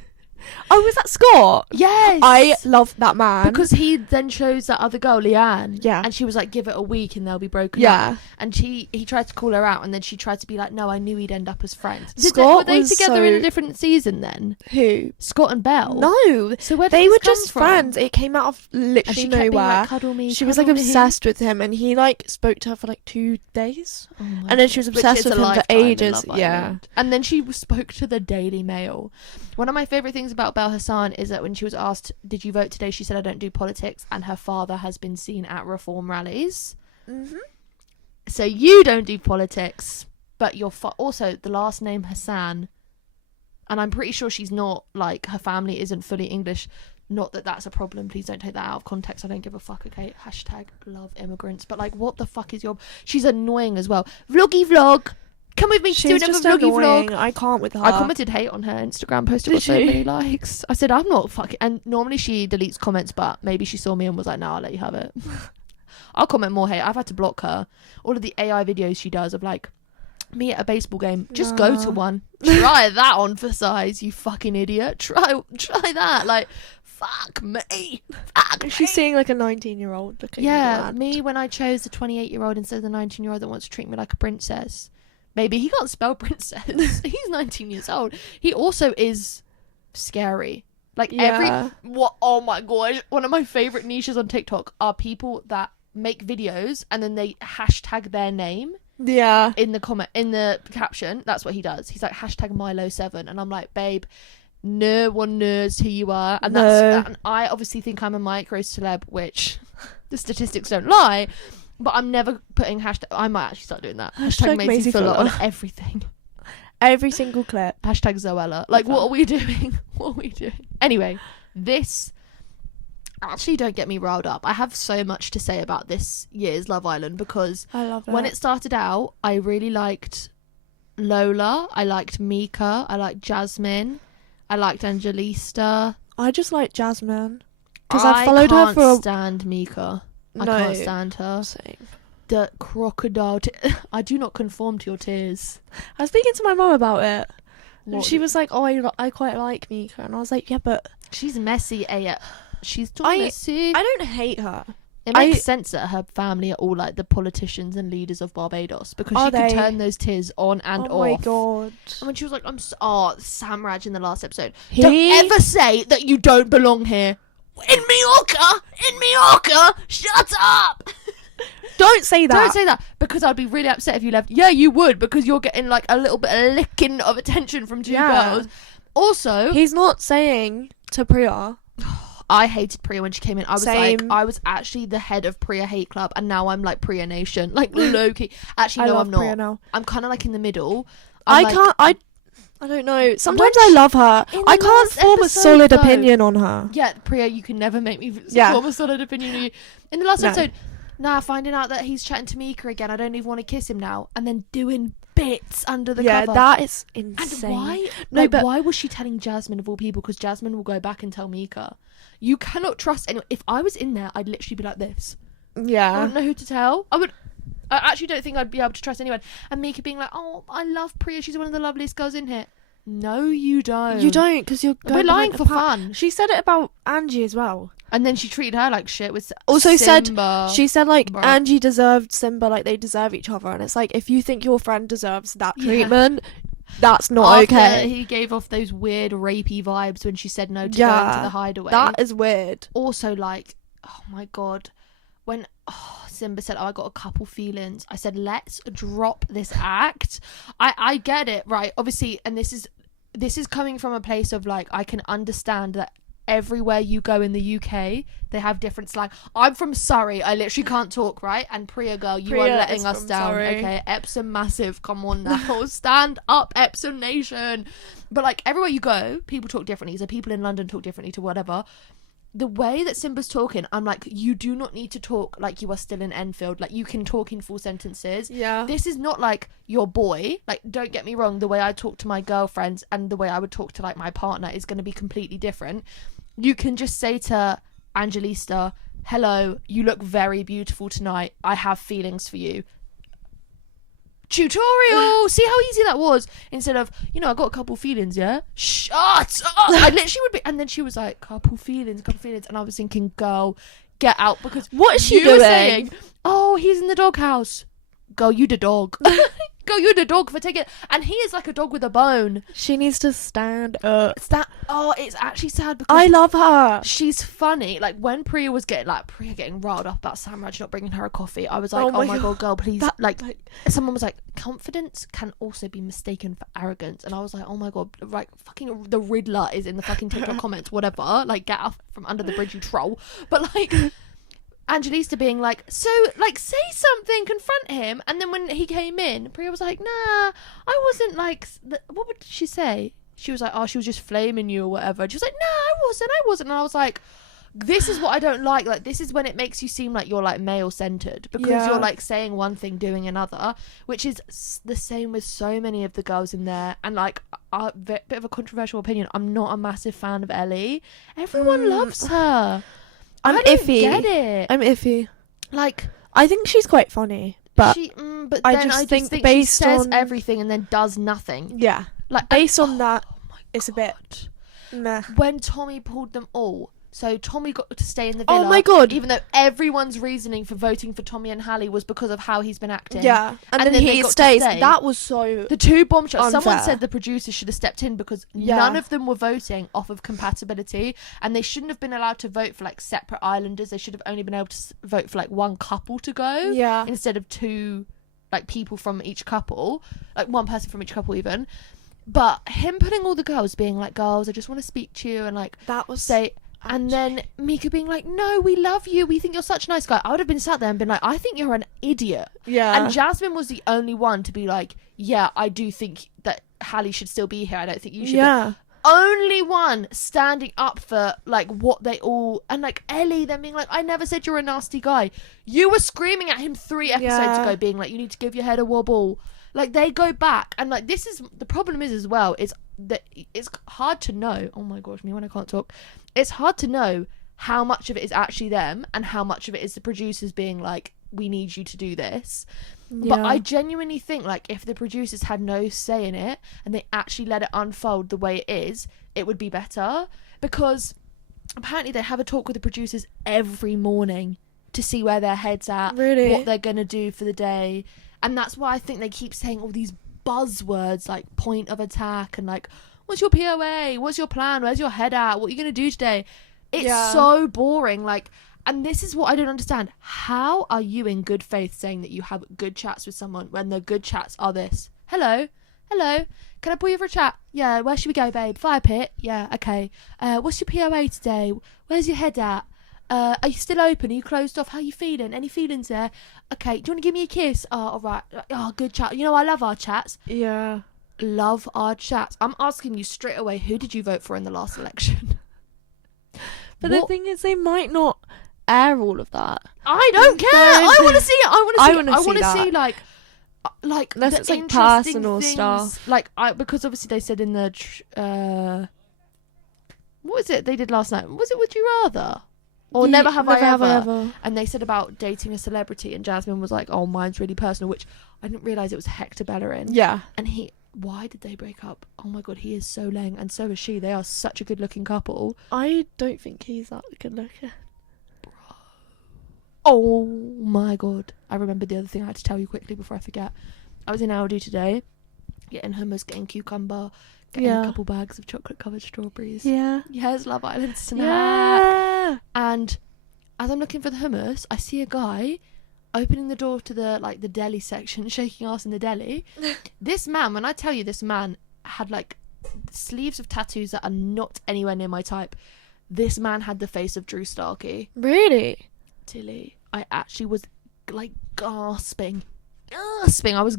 Oh, was that Scott? Yes. I love that man. Because he then chose that other girl, Leanne. Yeah. And she was like, give it a week and they'll be broken Yeah. up. And he tried to call her out, and then she tried to be like, no, I knew he'd end up as friends. Scott were they was together in so- a different season then? Who? Scott and Belle? No. So where did They this were come just from? friends. It came out of And literally she kept being nowhere. like, cuddle me, She was like cuddle me. obsessed with him, and he like spoke to her for like 2 days. Oh my And then she was God. obsessed Which is with a him for lifetime in ages. Love Yeah. Island. And then she spoke to the Daily Mail. One of my favourite things about Belle Hassan is that when she was asked, did you vote today? She said, I don't do politics. And her father has been seen at reform rallies. Mm-hmm. So you don't do politics, but you're also the last name Hassan, and I'm pretty sure she's not, like, her family isn't fully English. Not that that's a problem. Please don't take that out of context. I don't give a fuck, okay? Hashtag love immigrants. But, like, what the fuck is your... She's annoying as well. Vloggy vlog. Come with me to do another vloggy vlog. I can't with her. I commented hate on her Instagram post. It got so many likes. I said, I'm not fucking... And normally she deletes comments, but maybe she saw me and was like, no, I'll let you have it. I'll comment more hate. I've had to block her. All of the AI videos she does of, like, me at a baseball game. Just go to one. Try that on for size, you fucking idiot. Try that. Like... Fuck me. She's seeing like a 19-year-old. Yeah, me when I chose the 28-year-old instead of the 19-year-old that wants to treat me like a princess. Maybe he can't spell princess. He's 19 years old. He also is scary. Like oh my god. One of my favourite niches on TikTok are people that make videos and then they hashtag their name. Yeah. In the caption. That's what he does. He's like hashtag Milo7 and I'm like, babe, no one knows who you are, and and I obviously think I'm a micro celeb, which the statistics don't lie, but I'm never putting hashtag. I might actually start doing that. Hashtag Maisie Fuller on everything, every single clip. Hashtag Zoella. Like, what are we doing? What are we doing? Anyway, this actually, don't get me riled up. I have so much to say about this year's Love Island because I love it. When it started out, I really liked Lola, I liked Mika, I liked Jasmine. I liked Angelista. I just like Jasmine because I followed her for. I can't stand Mika. I can't stand her. Same. The crocodile. I do not conform to your tears. I was speaking to my mum about it, and she was like, "Oh, I quite like Mika," and I was like, "Yeah, but she's messy. She's too messy." I don't hate her. It makes sense that her family are all like the politicians and leaders of Barbados because she could turn those tears on and off. Oh my god! And when she was like, Sam Raj in the last episode, don't ever say that you don't belong here. In Mallorca, shut up. Don't say that. Don't say that because I'd be really upset if you left. Yeah, you would because you're getting like a little bit of licking of attention from two girls. Also, he's not saying to Priya. I hated Priya when she came in. I was actually the head of Priya Hate Club, and now I'm like Priya Nation, like low key. Actually, no, I'm not. Priya now. I'm kind of like in the middle. I don't know. Sometimes I love her. I can't form a solid opinion on her. Yeah, Priya, you can never make me form a solid opinion on you. In the last episode, finding out that he's chatting to Mika again, I don't even want to kiss him now, and then doing bits under the cover. Yeah, that is insane. And why? No, but why was she telling Jasmine of all people? Because Jasmine will go back and tell Mika. You cannot trust anyone. If I was in there, I'd literally be like this. Yeah. I wouldn't know who to tell. I actually don't think I'd be able to trust anyone. And Mika being like, oh, I love Priya. She's one of the loveliest girls in here. No, you don't. You don't, because we're lying for fun. She said it about Angie as well. And then she treated her like shit with also Simba. She said like Angie deserved Simba, like they deserve each other. And it's like, if you think your friend deserves that treatment, that's not okay. He gave off those weird rapey vibes when she said no to go into the hideaway. That is weird. Also, like, oh my god, when Simba said, I got a couple feelings, I said, let's drop this act. I get it, right? Obviously, and this is coming from a place of like, I can understand that everywhere you go in the UK, they have different slang. I'm from Surrey. I literally can't talk, right? And Priya girl, you are letting us down. Surrey. Okay, Epsom massive. Come on now. Stand up, Epsom nation. But like everywhere you go, people talk differently. So people in London talk differently to whatever. The way that Simba's talking, I'm like, you do not need to talk like you are still in Enfield. Like, you can talk in full sentences. Yeah. This is not like your boy. Like, don't get me wrong. The way I talk to my girlfriends and the way I would talk to like my partner is going to be completely different. You can just say to Angelista, hello, you look very beautiful tonight. I have feelings for you. Tutorial! See how easy that was? Instead of, I got a couple feelings, yeah? Shut up! I literally would be... And then she was like, couple feelings. And I was thinking, girl, get out. Because what is she doing? Saying, oh, he's in the doghouse. Girl, you the dog. Girl, you're the dog for taking... And he is like a dog with a bone. She needs to stand up. It's actually sad because... I love her. She's funny. Like, when Priya was getting riled up about Sam Raj not bringing her a coffee, I was like, oh my god, girl, please. Someone was like, confidence can also be mistaken for arrogance. And I was like, oh my god, right, fucking the Riddler is in the fucking TikTok comments, whatever. Like, get off from under the bridge, you troll. But like... Angelista being like, so, like, say something, confront him. And then when he came in, Priya was like, nah, I wasn't like, what would she say? She was like, oh, she was just flaming you or whatever. And she was like, no, I wasn't. And I was like, this is what I don't like. Like, this is when it makes you seem like you're, like, male-centered. Because you're, like, saying one thing, doing another. Which is the same with so many of the girls in there. And, like, a bit of a controversial opinion, I'm not a massive fan of Ellie. Everyone loves her. I'm I don't iffy. get it. I'm iffy. Like, I think she's quite funny, but but I then just I think think she based says on- everything and then does nothing. yeah, Like, based on that, my it's a bit meh. when Tommy pulled them all. So Tommy got to stay in the villa. Oh my God. Even though everyone's reasoning for voting for Tommy and Hallie was because of how he's been acting. Yeah, and then they he got to stays. stay. That was so. The two bombshells. Someone Unfair. said the producers should have stepped in because Yeah. none of them were voting off of compatibility, and they shouldn't have been allowed to vote for like separate islanders. They should have only been able to vote for like one couple to go. Yeah. Instead of two, like, people from each couple, like one person from each couple even. But him putting all the girls being like, girls, I just want to speak to you, and like That was say. And then Mika being like, no, we love you. We think you're such a nice guy. I would have been sat there and been like, I think you're an idiot. Yeah. And Jasmine was the only one to be like, yeah, I do think that Hallie should still be here. I don't think you should. Yeah. Only one standing up for like what they all, and like Ellie then being like, I never said you're a nasty guy. You were screaming at him 3 episodes Yeah. ago being like, you need to give your head a wobble. Like, they go back, and like, this is the problem is as well, is that it's hard to know. Oh my gosh, me when I can't talk. It's hard to know how much of it is actually them and how much of it is the producers being like, we need you to do this. But I genuinely think, like, if the producers had no say in it and they actually let it unfold the way it is, it would be better. Because apparently they have a talk with the producers every morning to see where their head's at, Really? what they're going to do for the day. And that's why I think they keep saying all these buzzwords like point of attack and like, what's your POA? What's your plan? Where's your head at? What are you going to do today? It's so boring. Like, and this is what I don't understand. How are you in good faith saying that you have good chats with someone when the good chats are this? Hello? Hello? Can I pull you for a chat? Yeah, where should we go, babe? Fire pit? Yeah, okay. What's your POA today? Where's your head at? Are you still open? Are you closed off? How are you feeling? Any feelings there? Okay, do you want to give me a kiss? Oh, all right. Oh, good chat. You know, I love our chats. Yeah. Love our chats. I'm asking you straight away, who did you vote for in the last election? But the thing is, they might not air all of that. I don't care. I want to see it. I want to see it. I want to that. see like Unless the it's, like, interesting personal things, stuff. Like, because obviously they said in the what was it they did last night? Was it Would You Rather? Or Never Have I Ever. And they said about dating a celebrity, and Jasmine was like, oh, mine's really personal, which I didn't realise it was Hector Bellerin. Yeah. And why did they break up? Oh my god, he is so lame, and so is she. They are such a good looking couple. I don't think he's that good looking. Oh my god. I remembered the other thing I had to tell you quickly before I forget. I was in Aldi today, getting hummus, getting cucumber, getting a couple bags of chocolate covered strawberries. Yeah. Yes, Love Island snack. Yeah. And as I'm looking for the hummus, I see a guy opening the door to the deli section, shaking ass in the deli. This man, when I tell you this man had like sleeves of tattoos that are not anywhere near my type. This man had the face of Drew Starkey. Really? Tilley, I actually was like gasping. I was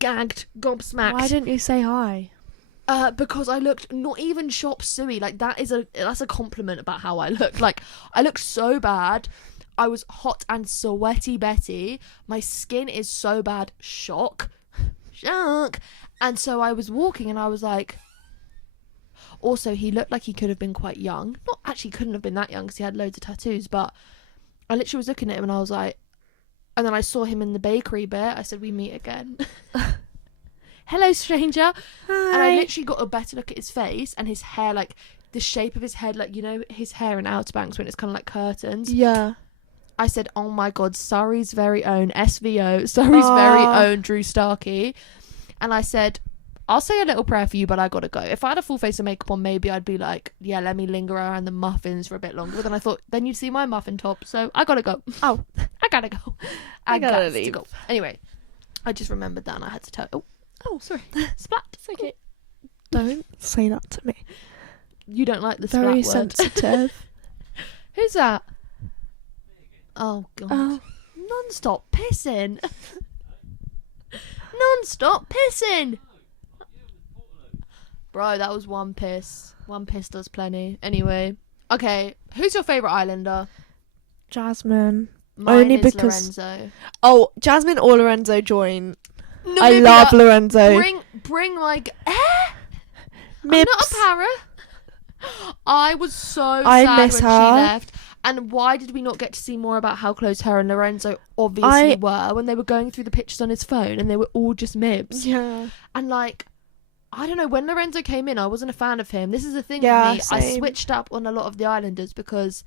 gagged, gobsmacked. Why didn't you say hi? Because I looked not even chop suey. Like, that's a compliment about how I looked. Like, I looked so bad. I was hot and sweaty Betty. My skin is so bad. Shock. And so I was walking and I was like, also he looked like he could have been quite young. Not actually couldn't have been that young because he had loads of tattoos, but I literally was looking at him and I was like, and then I saw him in the bakery bit. I said, we meet again. Hello, stranger. Hi. And I literally got a better look at his face and his hair, like the shape of his head, like, you know, his hair in Outer Banks when it's kind of like curtains. Yeah. I said, oh my god, Surrey's very own SVO, Surrey's very own Drew Starkey. And I said, I'll say a little prayer for you, but I gotta go. If I had a full face of makeup on, maybe I'd be like, yeah, let me linger around the muffins for a bit longer. But then I thought, then you'd see my muffin top, so I gotta go. Oh, I gotta go. I gotta got leave. to go. Anyway, I just remembered that and I had to tell. Oh, sorry. Splat. It's okay. Don't say that to me. You don't like the splat Very word. sensitive. Who's that? Oh god. Oh. Non-stop pissing. Non-stop pissing. Bro, that was one piss. One piss does plenty. Anyway. Okay, who's your favourite islander? Jasmine. Mine Only is because- Lorenzo. Oh, Jasmine or Lorenzo join. No, I maybe love not. Lorenzo. Bring like I'm Mips. not a para. I was so I sad miss when she her. left. And why did we not get to see more about how close her and Lorenzo obviously were when they were going through the pictures on his phone and they were all just mibs? Yeah. And like, I don't know, when Lorenzo came in, I wasn't a fan of him. This is the thing Yeah, with me. I same. switched up on a lot of the Islanders because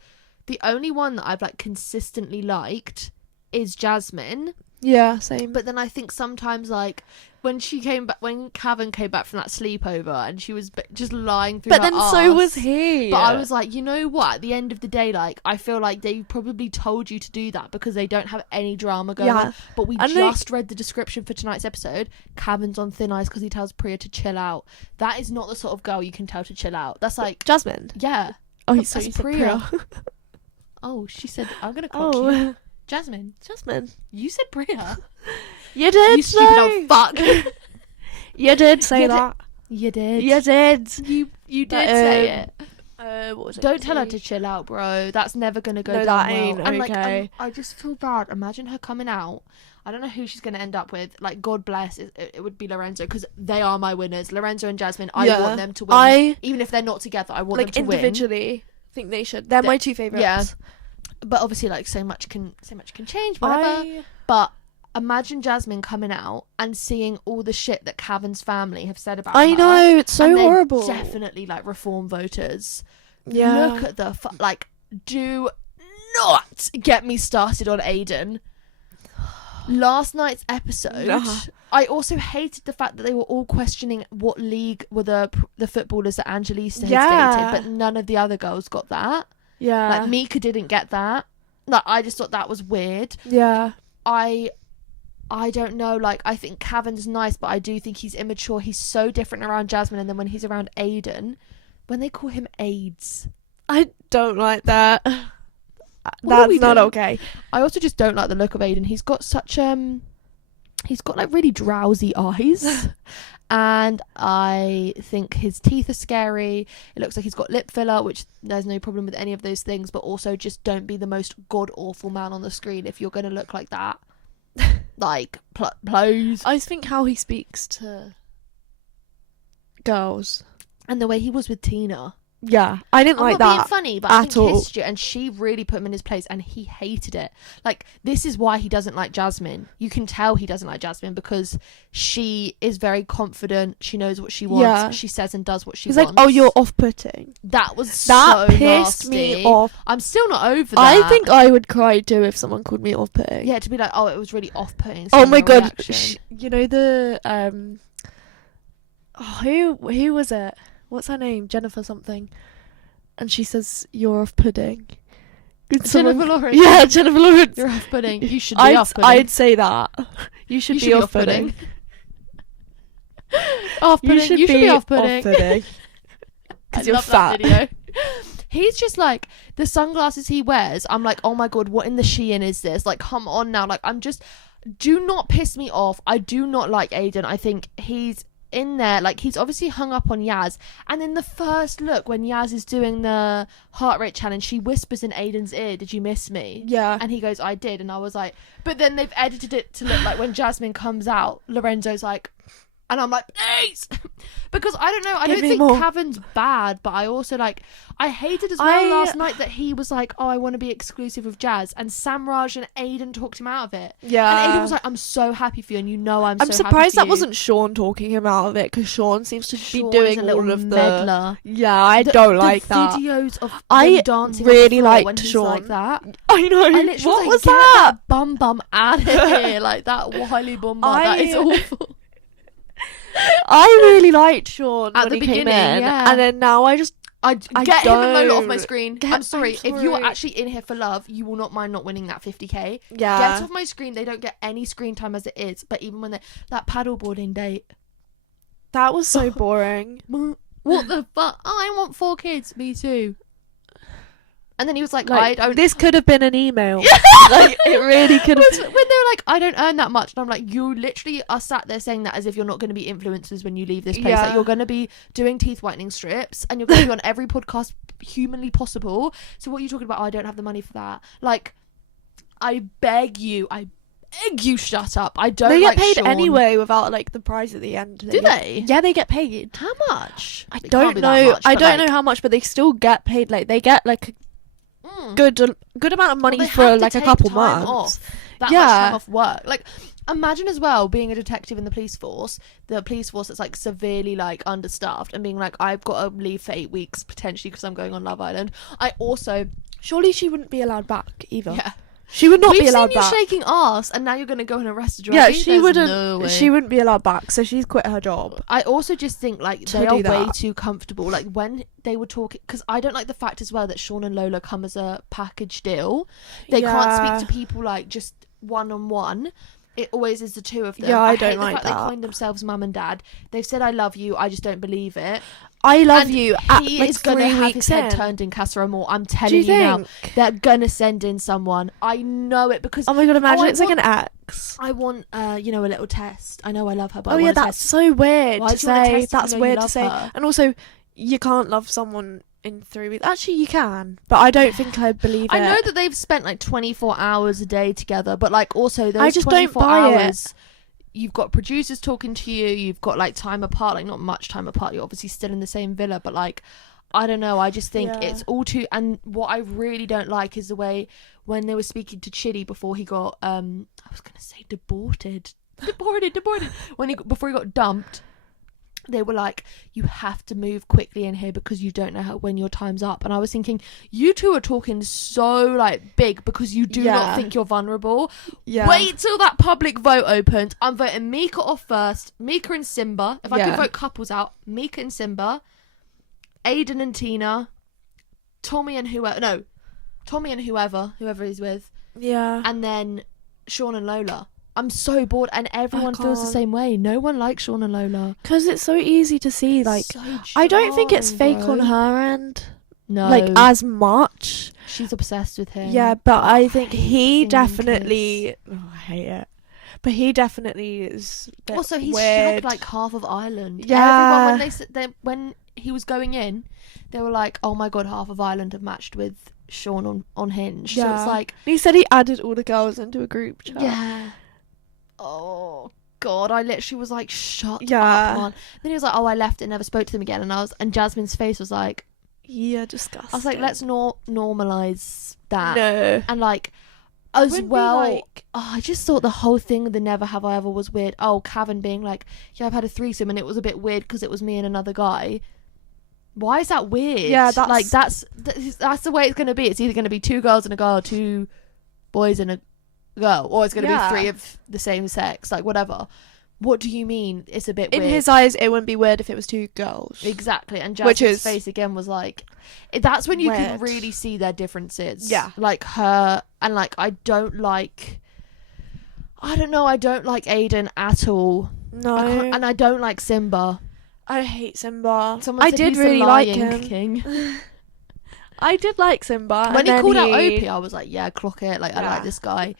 the only one that I've like consistently liked is Jasmine. Yeah, same. But then I think sometimes like when she came back, when Cavan came back from that sleepover and she was just lying through But her then arse, so was he. But I was like, you know what? At the end of the day, like I feel like they probably told you to do that because they don't have any drama going on. But we And just read the description for tonight's episode. Cavan's on thin ice because he tells Priya to chill out. That is not the sort of girl you can tell to chill out. That's like Jasmine. yeah. Oh, That's so you said Priya. Priya. Oh, she said I'm gonna clock you. Jasmine. Jasmine. You said Priya. You did. You stupid old fuck. You did say You did. that. You did. You did. You did say it. What was it? Don't tell her to chill out, bro. That's never gonna go No, down that well. ain't And like, okay. I just feel bad. Imagine her coming out. I don't know who she's gonna end up with. Like, God bless. It would be Lorenzo because they are my winners. Lorenzo and Jasmine. I Yeah. want them to win. Even if they're not together, I want like them to win. individually. I think they should. They're my two favorites. Yeah. But obviously, like so much can change. Whatever. But imagine Jasmine coming out and seeing all the shit that Cavan's family have said about her. I know, it's so and they're horrible. Definitely like reform voters. Yeah. Look at the like. Do not get me started on Aiden. Last night's episode, Nah. I also hated the fact that they were all questioning what league were the footballers that Angelisa had Yeah. dated, but none of the other girls got that. Yeah. Like Mika didn't get that. Like I just thought that was weird. Yeah. I don't know, like I think Cavan's nice, but I do think he's immature. He's so different around Jasmine, and then when he's around Aiden, when they call him AIDS, I don't like that. What are we That's not doing? okay. I also just don't like the look of Aiden. He's got such he's got like really drowsy eyes. And I think his teeth are scary. It looks like he's got lip filler, which there's no problem with any of those things, but also just don't be the most god awful man on the screen if you're going to look like that. Like, please. I think how he speaks to girls. And the way he was with Tina. Yeah, I didn't I'm like not being that funny, but I at think all. kissed you, and she really put him in his place, and he hated it. Like, this is why he doesn't like Jasmine. You can tell he doesn't like Jasmine because she is very confident. She knows what she wants. Yeah. She says and does what she He's wants. like, "Oh, you're off-putting." That was That so pissed nasty. me off. I'm still not over that. I think I would cry too if someone called me off-putting. Yeah, to be like, oh, it was really off-putting. Oh seeing my your god, reaction. you know the who was it? What's her name? Jennifer something. And she says you're off-putting. Could Jennifer someone- Lawrence. Yeah, Jennifer Lawrence. You're off-putting. You should be I'd off-putting. say that. You should be off-putting. Off-putting. You should be off-putting. off-putting. I Because you're love fat. that video. He's just like, the sunglasses he wears, I'm like, oh my god, what in the Shein is this? Like, come on now. Like, do not piss me off. I do not like Aiden. I think he's in there, like, he's obviously hung up on Yaz, and in the first look when Yaz is doing the heart rate challenge, she whispers in Aiden's ear, "Did you miss me?" Yeah. And he goes, "I did." And I was like, but then they've edited it to look like when Jasmine comes out, Lorenzo's like, and I'm like, please, because I don't know, I Give don't me think more. Cavan's bad, but I also like, I hated as well last night that he was like, oh, I want to be exclusive with Jazz, and Samraj and Aiden talked him out of it. Yeah. And Aiden was like, I'm so happy for you, and you know I'm so happy surprised for that you. wasn't Sean talking him out of it, because Sean seems to Sean be is doing a little all of the meddler. Yeah, I don't like that. Videos of I them dancing really on the floor liked when he's Sean. like that. I know. I literally What was was like, that? Get that bum out of here, like that Wiley bum. That is awful. I really liked Sean At when the he came beginning, in, yeah. and then now I Get him and Lola off my don't. screen. Get- I'm sorry. I'm If you are sorry. actually in here for love, you will not mind not winning that 50k. Yeah. Get off my screen. They don't get any screen time as it is. But even when they that paddleboarding date, That was so boring. what the fuck? Oh, I want 4 kids. Me too. And then he was like, Like, I don't. this could have been an email. Like, it really could have. When they were like, I don't earn that much, and I'm like, you literally are sat there saying that as if you're not going to be influencers when you leave this place. Yeah. Like, you're going to be doing teeth whitening strips, and you're going to be on every podcast humanly possible. So what are you talking about? Oh, I don't have the money for that. Like, I beg you, shut up. I don't. They like get paid Sean. anyway without like the prize at the end. Do they? Yeah, they get paid. How much? I It can't don't be that know. much, I but, don't like, know how much, but they still get paid. Like they get like a good amount of money Well, they for have to like a take couple time months. off. That Yeah. much time off work. Like, imagine as well being a detective in the police force that's like severely like understaffed, and being like, I've got to leave for 8 weeks potentially because I'm going on Love Island. I also, Surely she wouldn't be allowed back either. yeah, She would not we've be allowed seen you back. shaking ass, and now you're going to go and arrest a Yeah, druggie? she There's wouldn't. no way. She wouldn't be allowed back, so she's quit her job. I also just think like To they do are way that. too comfortable. Like when they were talking, because I don't like the fact as well that Sean and Lola come as a package deal. They can't Yeah. speak to people like just one-on-one. It always is the two of them. Yeah, I hate don't the like fact that. They coined themselves mum and dad. They've said I love you. I just don't believe it. I love And you. At he like is gonna 3 have weeks his head in. turned in Casa Amor. I'm Do telling you you now. think? They're gonna send in someone. I know it because Oh my god! Imagine I it's like want- an ex. I want a little test. I know I love her, but I Oh yeah, want a that's test. so weird Why to do you want to say. test if you That's know you weird to love say. her? And also, you can't love someone in 3 weeks. Actually, you can, but I don't think I believe it. I know that they've spent like 24 hours a day together, but like also those I just don't 24 buy it. hours, you've got producers talking to you, you've got like time apart, like not much time apart. You're obviously still in the same villa, but like, I don't know. I just think Yeah. it's all too. And what I really don't like is the way when they were speaking to Chidi before he got, I was gonna say deported. Before he got dumped. They were like, you have to move quickly in here because you don't know when your time's up. And I was thinking, you two are talking so like big because you do not Yeah. think you're vulnerable. Yeah. Wait till that public vote opens. I'm voting Mika off first. Mika and Simba. If I could Yeah. vote couples out, Mika and Simba, Aiden and Tina, Tommy and whoever he's with, Yeah. and then Sean and Lola. I'm so bored, and everyone feels the can't. same way. No one likes Sean and Lola. Because it's so easy to see. Like, So I don't think it's jarring, fake bro. on her end. No, Like, as much. she's obsessed with him. Yeah, but I think hate he seeing them definitely. Oh, I hate it. But he definitely is. a bit Also, he's weird. shagged like half of Ireland. Yeah. Everyone when he was going in, they were like, "Oh my god, half of Ireland have matched with Sean on Hinge." So Yeah. it's like, He said he added all the girls into a group chat. yeah. Oh god, I literally was like, "Shut Yeah. up, man." Then he was like, "Oh, I left and never spoke to them again." And Jasmine's face was like, Yeah, disgusting. I was like, "Let's normalize that." No. And like, as Wouldn't be well, like- I just thought the whole thing with the Never Have I Ever was weird. Oh, Cavan being like, yeah, I've had a threesome, and it was a bit weird because it was me and another guy. Why is that weird? Yeah, that's- like that's the way it's gonna be. It's either gonna be 2 girls and a girl, 2 boys and a girl, or it's gonna Yeah. be 3 of the same sex, like whatever. What do you mean? It's a bit In weird. his eyes, it wouldn't be weird if it was 2 girls. Exactly, and Which Jasmine's is face again was like, that's when you can weird. really see their differences. Yeah. Like her, and like I don't like Aiden at all. No. And I don't like Simba. I hate Simba. Someone I said did he's the really like Lion him. King. I did like Simba. When and he then called out Opie, I was like, yeah, clock it. Like, I Yeah. like this guy.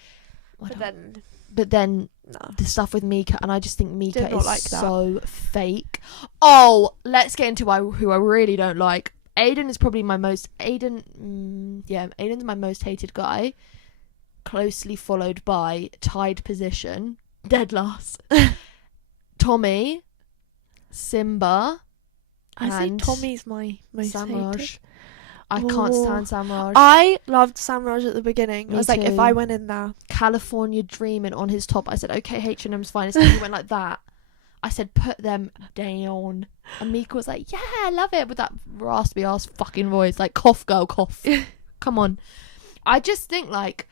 But then, no. The stuff with Mika, and I just think Mika Did not is like that. so fake. Oh, let's get into who I really don't like. Aiden is probably my most Aiden's my most hated guy, closely followed by tied position, dead last, Tommy, Simba, I think and Tommy's my most Samraj. hated. I can't Oh. stand Samraj. I loved Samraj at the beginning. Me I was like, if too. I went in there. California Dreaming on his top. I said, okay, H&M's fine. It's he went like that. I said, put them down. And Mika was like, yeah, I love it, with that raspy ass fucking voice. Like, cough, girl, cough. Come on. I just think, like,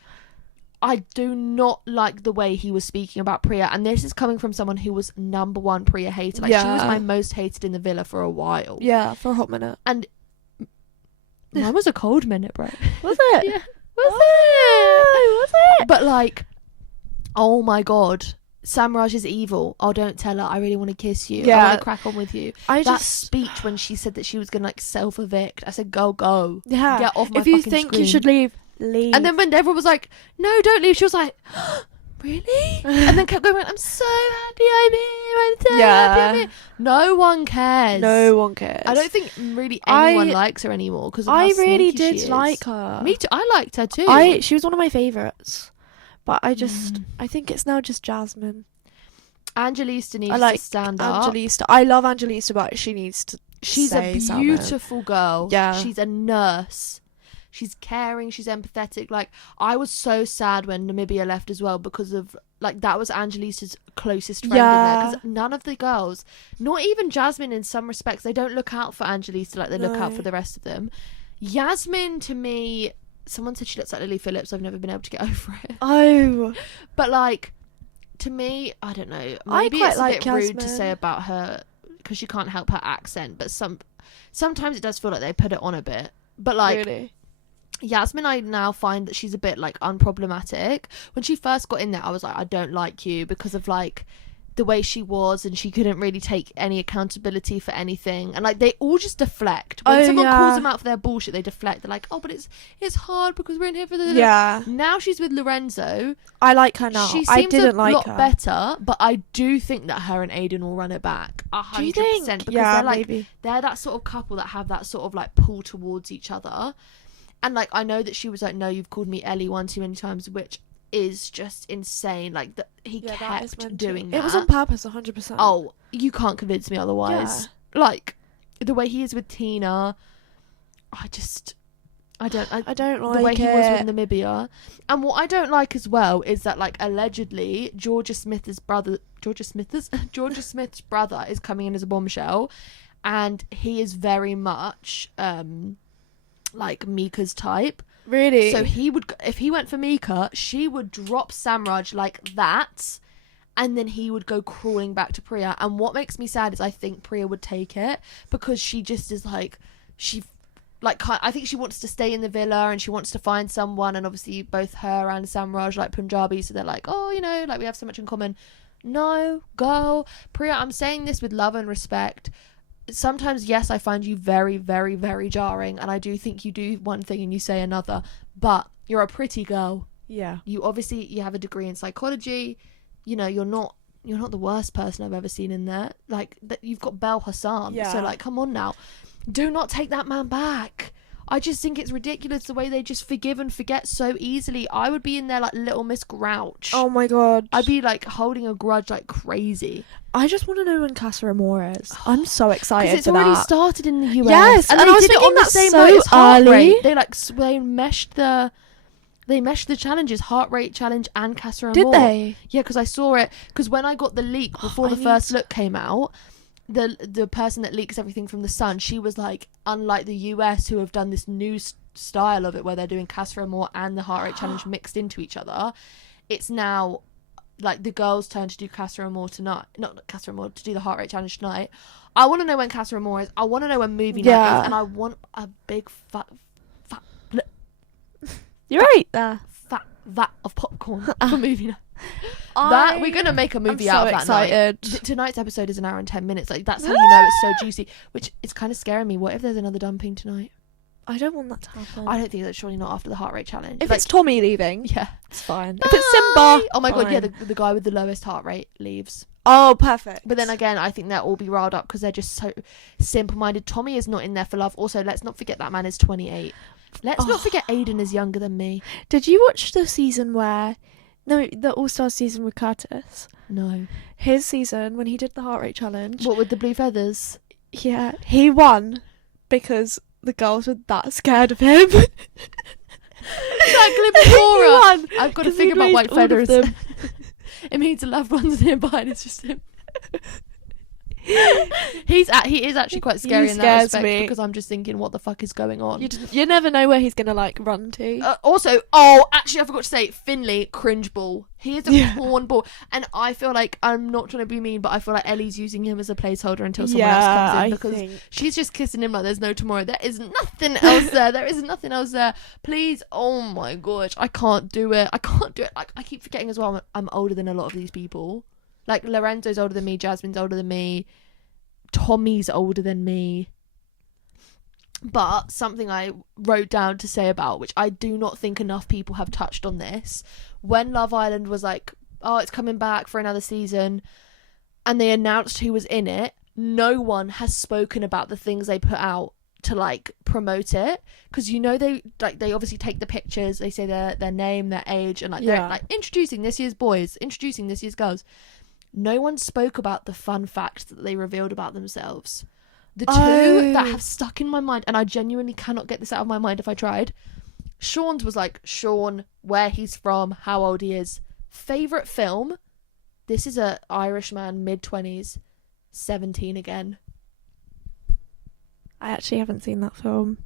I do not like the way he was speaking about Priya. And this is coming from someone who was #1 Priya hater. Like, she was Yeah. my most hated in the villa for a while. Yeah, for a hot minute. And mine was a cold minute, bro. Was it? Yeah. Was it? But, like, oh my God. Samraj is evil. Oh, don't tell her. I really want to kiss you. I Yeah. want to crack on with you. That speech when she said that she was gonna like self-evict, I said, go. Yeah. Get off my if you fucking think screen. you should leave. And then when everyone was like, no, don't leave, she was like, really? And then kept going, I'm so happy I'm here. I'm so happy I'm here. No one cares. No one cares. I don't think really anyone likes her anymore because I really she did is. like her. Me too. I liked her too. She was one of my favourites. But I think it's now just Jasmine. Angelista needs I like to stand up. Angelista. I love Angelista, but she needs to. She's a beautiful girl. Yeah. She's a nurse. She's caring. She's empathetic. Like, I was so sad when Namibia left as well because of, like, that was Angelista's closest friend in there. Because none of the girls, not even Jasmine in some respects, they don't look out for Angelista like they look out for the rest of them. Yasmin, to me, someone said she looks like Lily Phillips. I've never been able to get over it. Oh. But, like, to me, I don't know. I Maybe quite it's a like bit rude Yasmin. to say about her because she can't help her accent. But sometimes it does feel like they put it on a bit. But, like... Really? Yasmin, I now find that she's a bit like unproblematic. When she first got in there, I was like, I don't like you because of like the way she was, and she couldn't really take any accountability for anything. And like they all just deflect. When someone calls them out for their bullshit, they deflect. They're like, oh, but it's hard because we're in here for the... Yeah. Now she's with Lorenzo. I like her now. She seems I didn't like lot her. better, but I do think that her and Aiden will run it back 100%. Do you think? Because Yeah, they're like maybe. they're that sort of couple that have that sort of like pull towards each other. And, like, I know that she was like, no, you've called me Ellie one too many times, which is just insane. Like, he kept doing that. It was on purpose, 100%. Oh, you can't convince me otherwise. Yeah. Like, the way he is with Tina, I don't like the way he was with Namibia. And what I don't like as well is that, like, allegedly, Georgia Smith's brother is coming in as a bombshell, and he is very much... like Mika's type. Really? So if he went for Mika, she would drop Samraj like that, and then he would go crawling back to Priya. And what makes me sad is I think Priya would take it because she just is like, I think she wants to stay in the villa and she wants to find someone, and obviously both her and Samraj like Punjabi, so they're like, oh, you know, like we have so much in common. No, girl. Priya, I'm saying this with love and respect. Sometimes, yes, I find you very, very, very jarring, and I do think you do one thing and you say another, but you're a pretty girl. Yeah. You have a degree in psychology. You know, you're not the worst person I've ever seen in there. Like, that you've got Bel Hassan. Yeah. So, like, come on now. Do not take that man back. I just think it's ridiculous the way they just forgive and forget so easily. I would be in there like Little Miss Grouch. Oh my god. I'd be like holding a grudge like crazy. I just want to know when Casa Amor is. I'm so excited because it's for already that. started in the US. Yes, and I they was did it thinking on the that's same so night as heart early. rate. They meshed the challenges, heart rate challenge and Casa Amor. Did they? Yeah, because I saw it. Because when I got the leak before the first look came out, the person that leaks everything from the Sun, she was like, unlike the US who have done this new style of it where they're doing Casa Amor and the heart rate challenge mixed into each other, it's now like the girls' turn to do Casa Amor tonight. Not Casa Amor, to do the heart rate challenge tonight. I want to know when Casa Amor is. I want to know when movie night is, and I want a big fat You're right there. fat vat of popcorn for movie night. We're gonna make a movie I'm out so of that excited. night. Tonight's episode is an hour and 10 minutes. Like, that's how you know it's so juicy. Which is kind of scaring me. What if there's another dumping tonight? I don't want that to happen. I don't think that's surely not after the heart rate challenge. If like, it's Tommy leaving, yeah, it's fine. Bye. If it's Simba, oh my god, yeah, fine. the guy with the lowest heart rate leaves. Oh, perfect. But then again, I think they'll all be riled up because they're just so simple-minded. Tommy is not in there for love. Also, let's not forget that man is 28. Let's not forget Aiden is younger than me. Did you watch the season the All-Star season with Curtis? No. His season, when he did the heart rate challenge. What, with the blue feathers? Yeah, he won because the girls were that scared of him. That clip of Cora. He won, I've got to 'cause think he'd about raised white all of feathers. them. It means the loved ones nearby and it's just him. He is actually quite scary He in that scares respect me. because I'm just thinking, what the fuck is going on? You never know where he's gonna like run to. Also, actually, I forgot to say, Finley, cringe ball. He is a cornball, and I feel like, I'm not trying to be mean, but I feel like Ellie's using him as a placeholder until someone else comes in because she's just kissing him like there's no tomorrow. There is nothing else there. There is nothing else there. Please, oh my gosh, I can't do it. Like, I keep forgetting as well, I'm older than a lot of these people. Like, Lorenzo's older than me, Jasmine's older than me, Tommy's older than me. But something I wrote down to say about, which I do not think enough people have touched on this, when Love Island was like, oh, it's coming back for another season, and they announced who was in it, no one has spoken about the things they put out to like promote it, because you know they obviously take the pictures, they say their name, their age, and like they're like introducing this year's boys, introducing this year's girls. No one spoke about the fun fact that they revealed about themselves. The two that have stuck in my mind, and I genuinely cannot get this out of my mind if I tried. Sean's was like Sean, where he's from, how old he is, favourite film. This is a Irish man, mid-20s, 17 again. I actually haven't seen that film.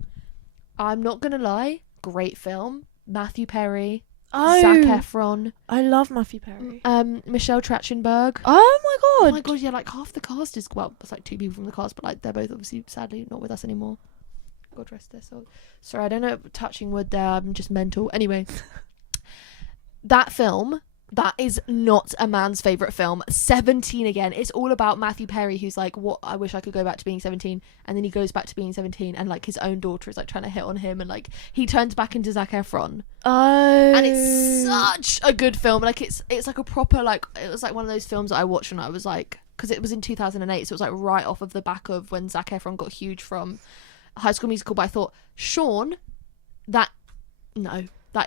I'm not gonna lie, great film. Matthew Perry, Oh, Zac Efron, I love Matthew Perry. Michelle Trachtenberg. Oh my god. Oh my god, yeah, like half the cast is, well, it's like 2 people from the cast, but like they're both obviously sadly not with us anymore. God rest their soul. Sorry, I don't know, touching wood there, I'm just mental. Anyway, that film, that is not a man's favourite film. 17 again. It's all about Matthew Perry, who's like, what, I wish I could go back to being 17. And then he goes back to being 17, and like his own daughter is like trying to hit on him, and like he turns back into Zac Efron. Oh. And it's such a good film. Like it's like a proper, like, it was like one of those films that I watched when I was like, because it was in 2008, so it was like right off of the back of when Zac Efron got huge from High School Musical. But I thought, Sean, that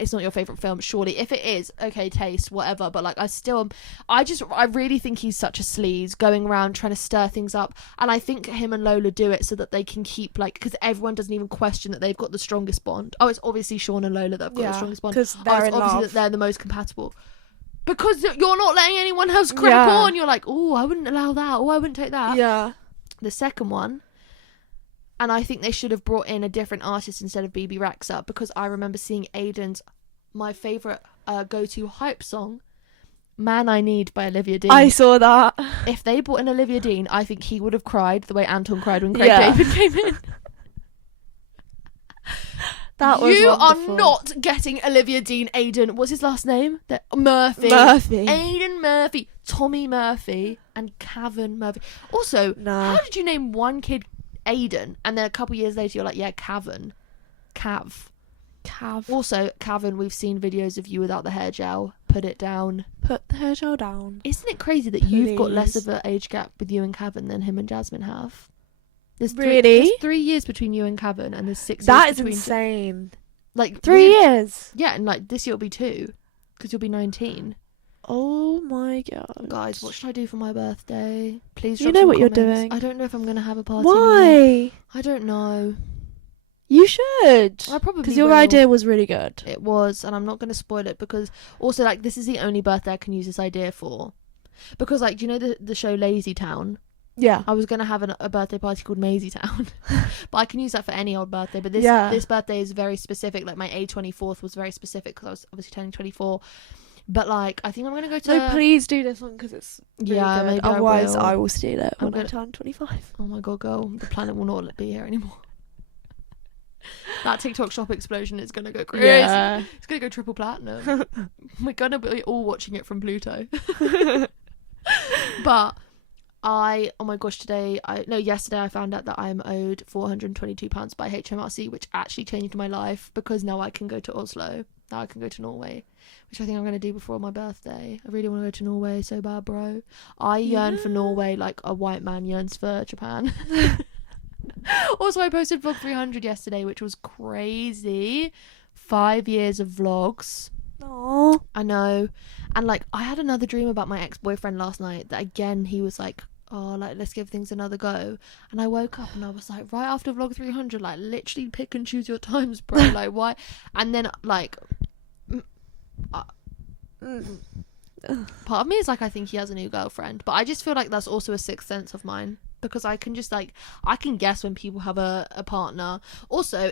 is not your favourite film, surely. If it is, okay, taste, whatever. But like, I really think he's such a sleaze, going around trying to stir things up. And I think him and Lola do it so that they can keep, like, because everyone doesn't even question that they've got the strongest bond. Oh, it's obviously Sean and Lola that have got the strongest bond. Because they're it's in obviously love. that they're the most compatible. Because you're not letting anyone else crack on. You're like, oh, I wouldn't allow that. Oh, I wouldn't take that. Yeah. The second one, and I think they should have brought in a different artist instead of BB Rexa, because I remember seeing Aiden's, my favourite go-to hype song, Man I Need by Olivia Dean. I saw that. If they brought in Olivia Dean, I think he would have cried the way Anton cried when Craig Yeah. David came in. That was You wonderful. are not getting Olivia Dean, Aiden, what's his last name? Murphy. Aiden Murphy, Tommy Murphy, and Cavan Murphy. Also, Nah. how did you name one kid Aiden, and then a couple years later you're like, yeah, Cavan. Cav. Also, Cavan, we've seen videos of you without the hair gel. Put it down. Put the hair gel down. Isn't it crazy that you've got less Please. of an age gap with you and Cavan than him and Jasmine have? There's Really? There's 3 years between you and Cavan, and there's 6 That years is between... insane. Like 3 years. Yeah, and like this year will be 2, because you'll be 19. Oh my god. Guys, what should I do for my birthday? Please You drop know some what you're comments. doing. I don't know if I'm going to have a party anymore. Why? I don't know. You should. I probably Because your will. idea was really good. It was, and I'm not going to spoil it, because also, like, this is the only birthday I can use this idea for. Because, like, do you know the show Lazy Town? Yeah. I was going to have a birthday party called Maisie Town. But I can use that for any old birthday. But this birthday is very specific. Like, my A24th was very specific, because I was obviously turning 24. But, like, I think I'm going to go to... No, please do this one, because it's really Yeah, good. maybe I Otherwise, will. I will steal it when I gonna- turn 25. Oh my god, girl. The planet will not be here anymore. That TikTok shop explosion is going to go crazy. Yeah. It's going to go triple platinum. We're going to be all watching it from Pluto. But oh my gosh, yesterday I found out that I'm owed £422 by HMRC, which actually changed my life, because now I can go to Oslo. Now I can go to Norway, which I think I'm going to do before my birthday. I really want to go to Norway so bad, bro. I yearn for Norway like a white man yearns for Japan. Also, I posted vlog 300 yesterday, which was crazy. 5 years of vlogs. Aww. I know. And like, I had another dream about my ex-boyfriend last night, that again he was like, oh, like, let's give things another go. And I woke up and I was like, right after vlog 300, like, literally pick and choose your times, bro. Like, why? And then like part of me is like, I think he has a new girlfriend, but I just feel like that's also a sixth sense of mine, because I can just like, I can guess when people have a partner. Also,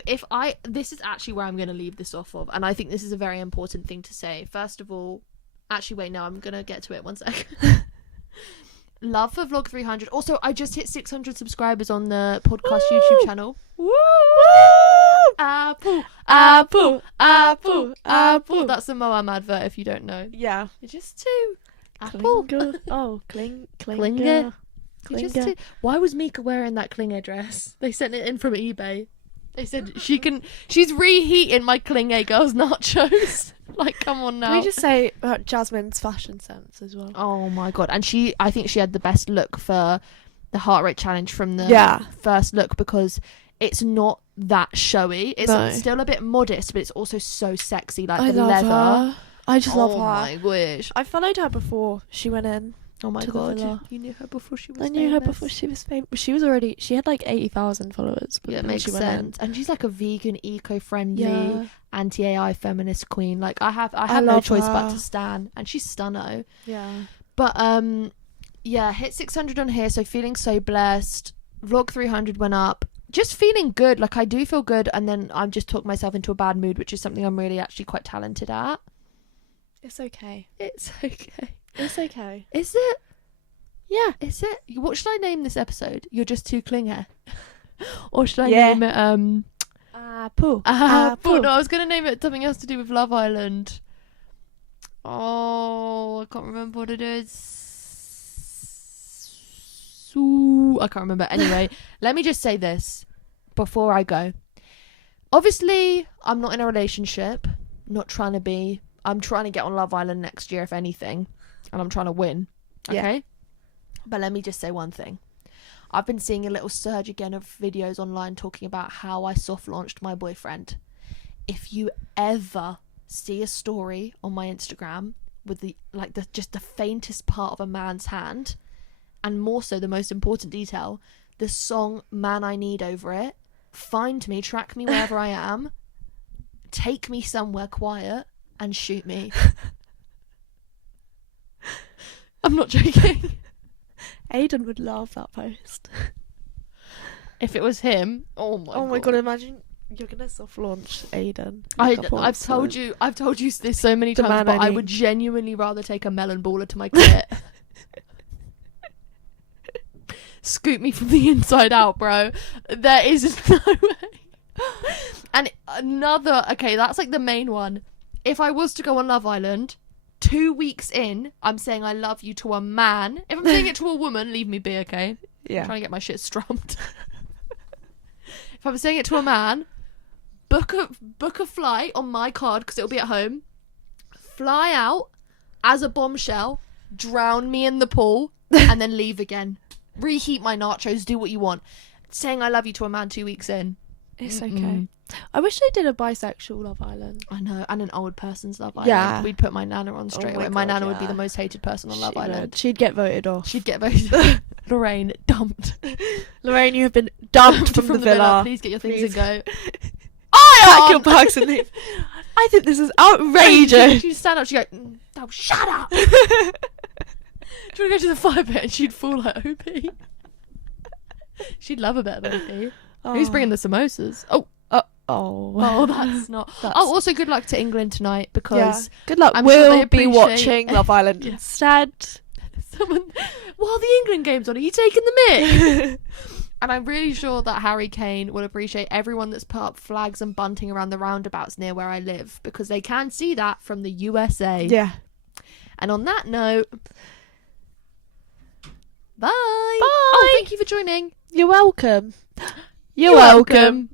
this is actually where I'm going to leave this off of, and I think this is a very important thing to say. First of all, actually wait, no, I'm going to get to it, one sec. Love for vlog 300. Also, I just hit 600 subscribers on the podcast YouTube channel. Woo! Apple. That's the Moam advert, if you don't know. Yeah. You're just too Apple. Clingeh. Clingeh. Clingeh. Why was Mika wearing that clingeh dress? They sent it in from eBay. They said she's reheating my clingeh girls nachos. Like, come on now. Can we just say about Jasmine's fashion sense as well? Oh my god. And I think she had the best look for the heart rate challenge from the first look, because it's not that showy. It's still a bit modest, but it's also so sexy. Like, I the love leather. her. I just love her. Oh my gosh. I followed her before she went in. Oh my to the god. villa. You knew her before she was I knew her before she was famous. She had like 80,000 followers. Yeah, it makes she went sense. And she's like a vegan, eco-friendly, Yeah. anti-AI feminist queen. Like, I have no love choice but her. to stan. And she's stunno. Yeah. But yeah, hit 600 on here, so feeling so blessed. Vlog 300 went up. Just feeling good. Like, I do feel good, and then I'm just talking myself into a bad mood, which is something I'm really actually quite talented at. It's okay. It's okay. It's okay. Is it? Yeah. Is it? What should I name this episode? You're just too clingeh. Or should I name it Pooh. Pooh. No, I was gonna name it something else to do with Love Island. Oh, I can't remember what it is. I can't remember. Anyway, let me just say this before I go. Obviously, I'm not in a relationship. Not trying to be. I'm trying to get on Love Island next year, if anything. And I'm trying to win. Okay? Yeah. But let me just say one thing. I've been seeing a little surge again of videos online talking about how I soft launched my boyfriend. If you ever see a story on my Instagram with just the faintest part of a man's hand, and more so the most important detail, the song Man I Need over it, find me, track me wherever I am, take me somewhere quiet and shoot me. I'm not joking. Aiden would love that post. If it was him, oh my god, imagine you're gonna soft launch Aiden. I've told you this so many times, but I would genuinely rather take a melon baller to my clit. Scoop me from the inside out, bro. There is no way. And that's like the main one. If I was to go on Love Island, 2 weeks in, I'm saying I love you to a man. If I'm saying it to a woman, leave me be, okay? Yeah. I'm trying to get my shit strummed. If I'm saying it to a man, book a flight on my card, because it'll be at home. Fly out as a bombshell, drown me in the pool, and then leave again. Reheat my nachos, do what you want. Saying I love you to a man 2 weeks in. It's okay. I wish they did a bisexual Love Island. I know, and an old person's Love Island. Yeah. We'd put my nana on straight away. My nana would be the most hated person on Love Island. She'd get voted off. She'd get voted. Lorraine, dumped. Lorraine, you have been dumped from the villa. Please get your things and go. Pack your bags and leave. I think this is outrageous. She'd stand up, she'd go, oh, shut up. She'd go to the fire pit and she'd fall like OP. She'd love a bit of OP. Who's bringing the samosas? Oh, that's not. Also good luck to England tonight, because good luck. We'll be watching Love Island instead. While the England game's on, are you taking the mic? And I'm really sure that Harry Kane will appreciate everyone that's put up flags and bunting around the roundabouts near where I live, because they can see that from the USA. Yeah. And on that note, bye. Bye. Oh, thank you for joining. You're welcome. You're welcome.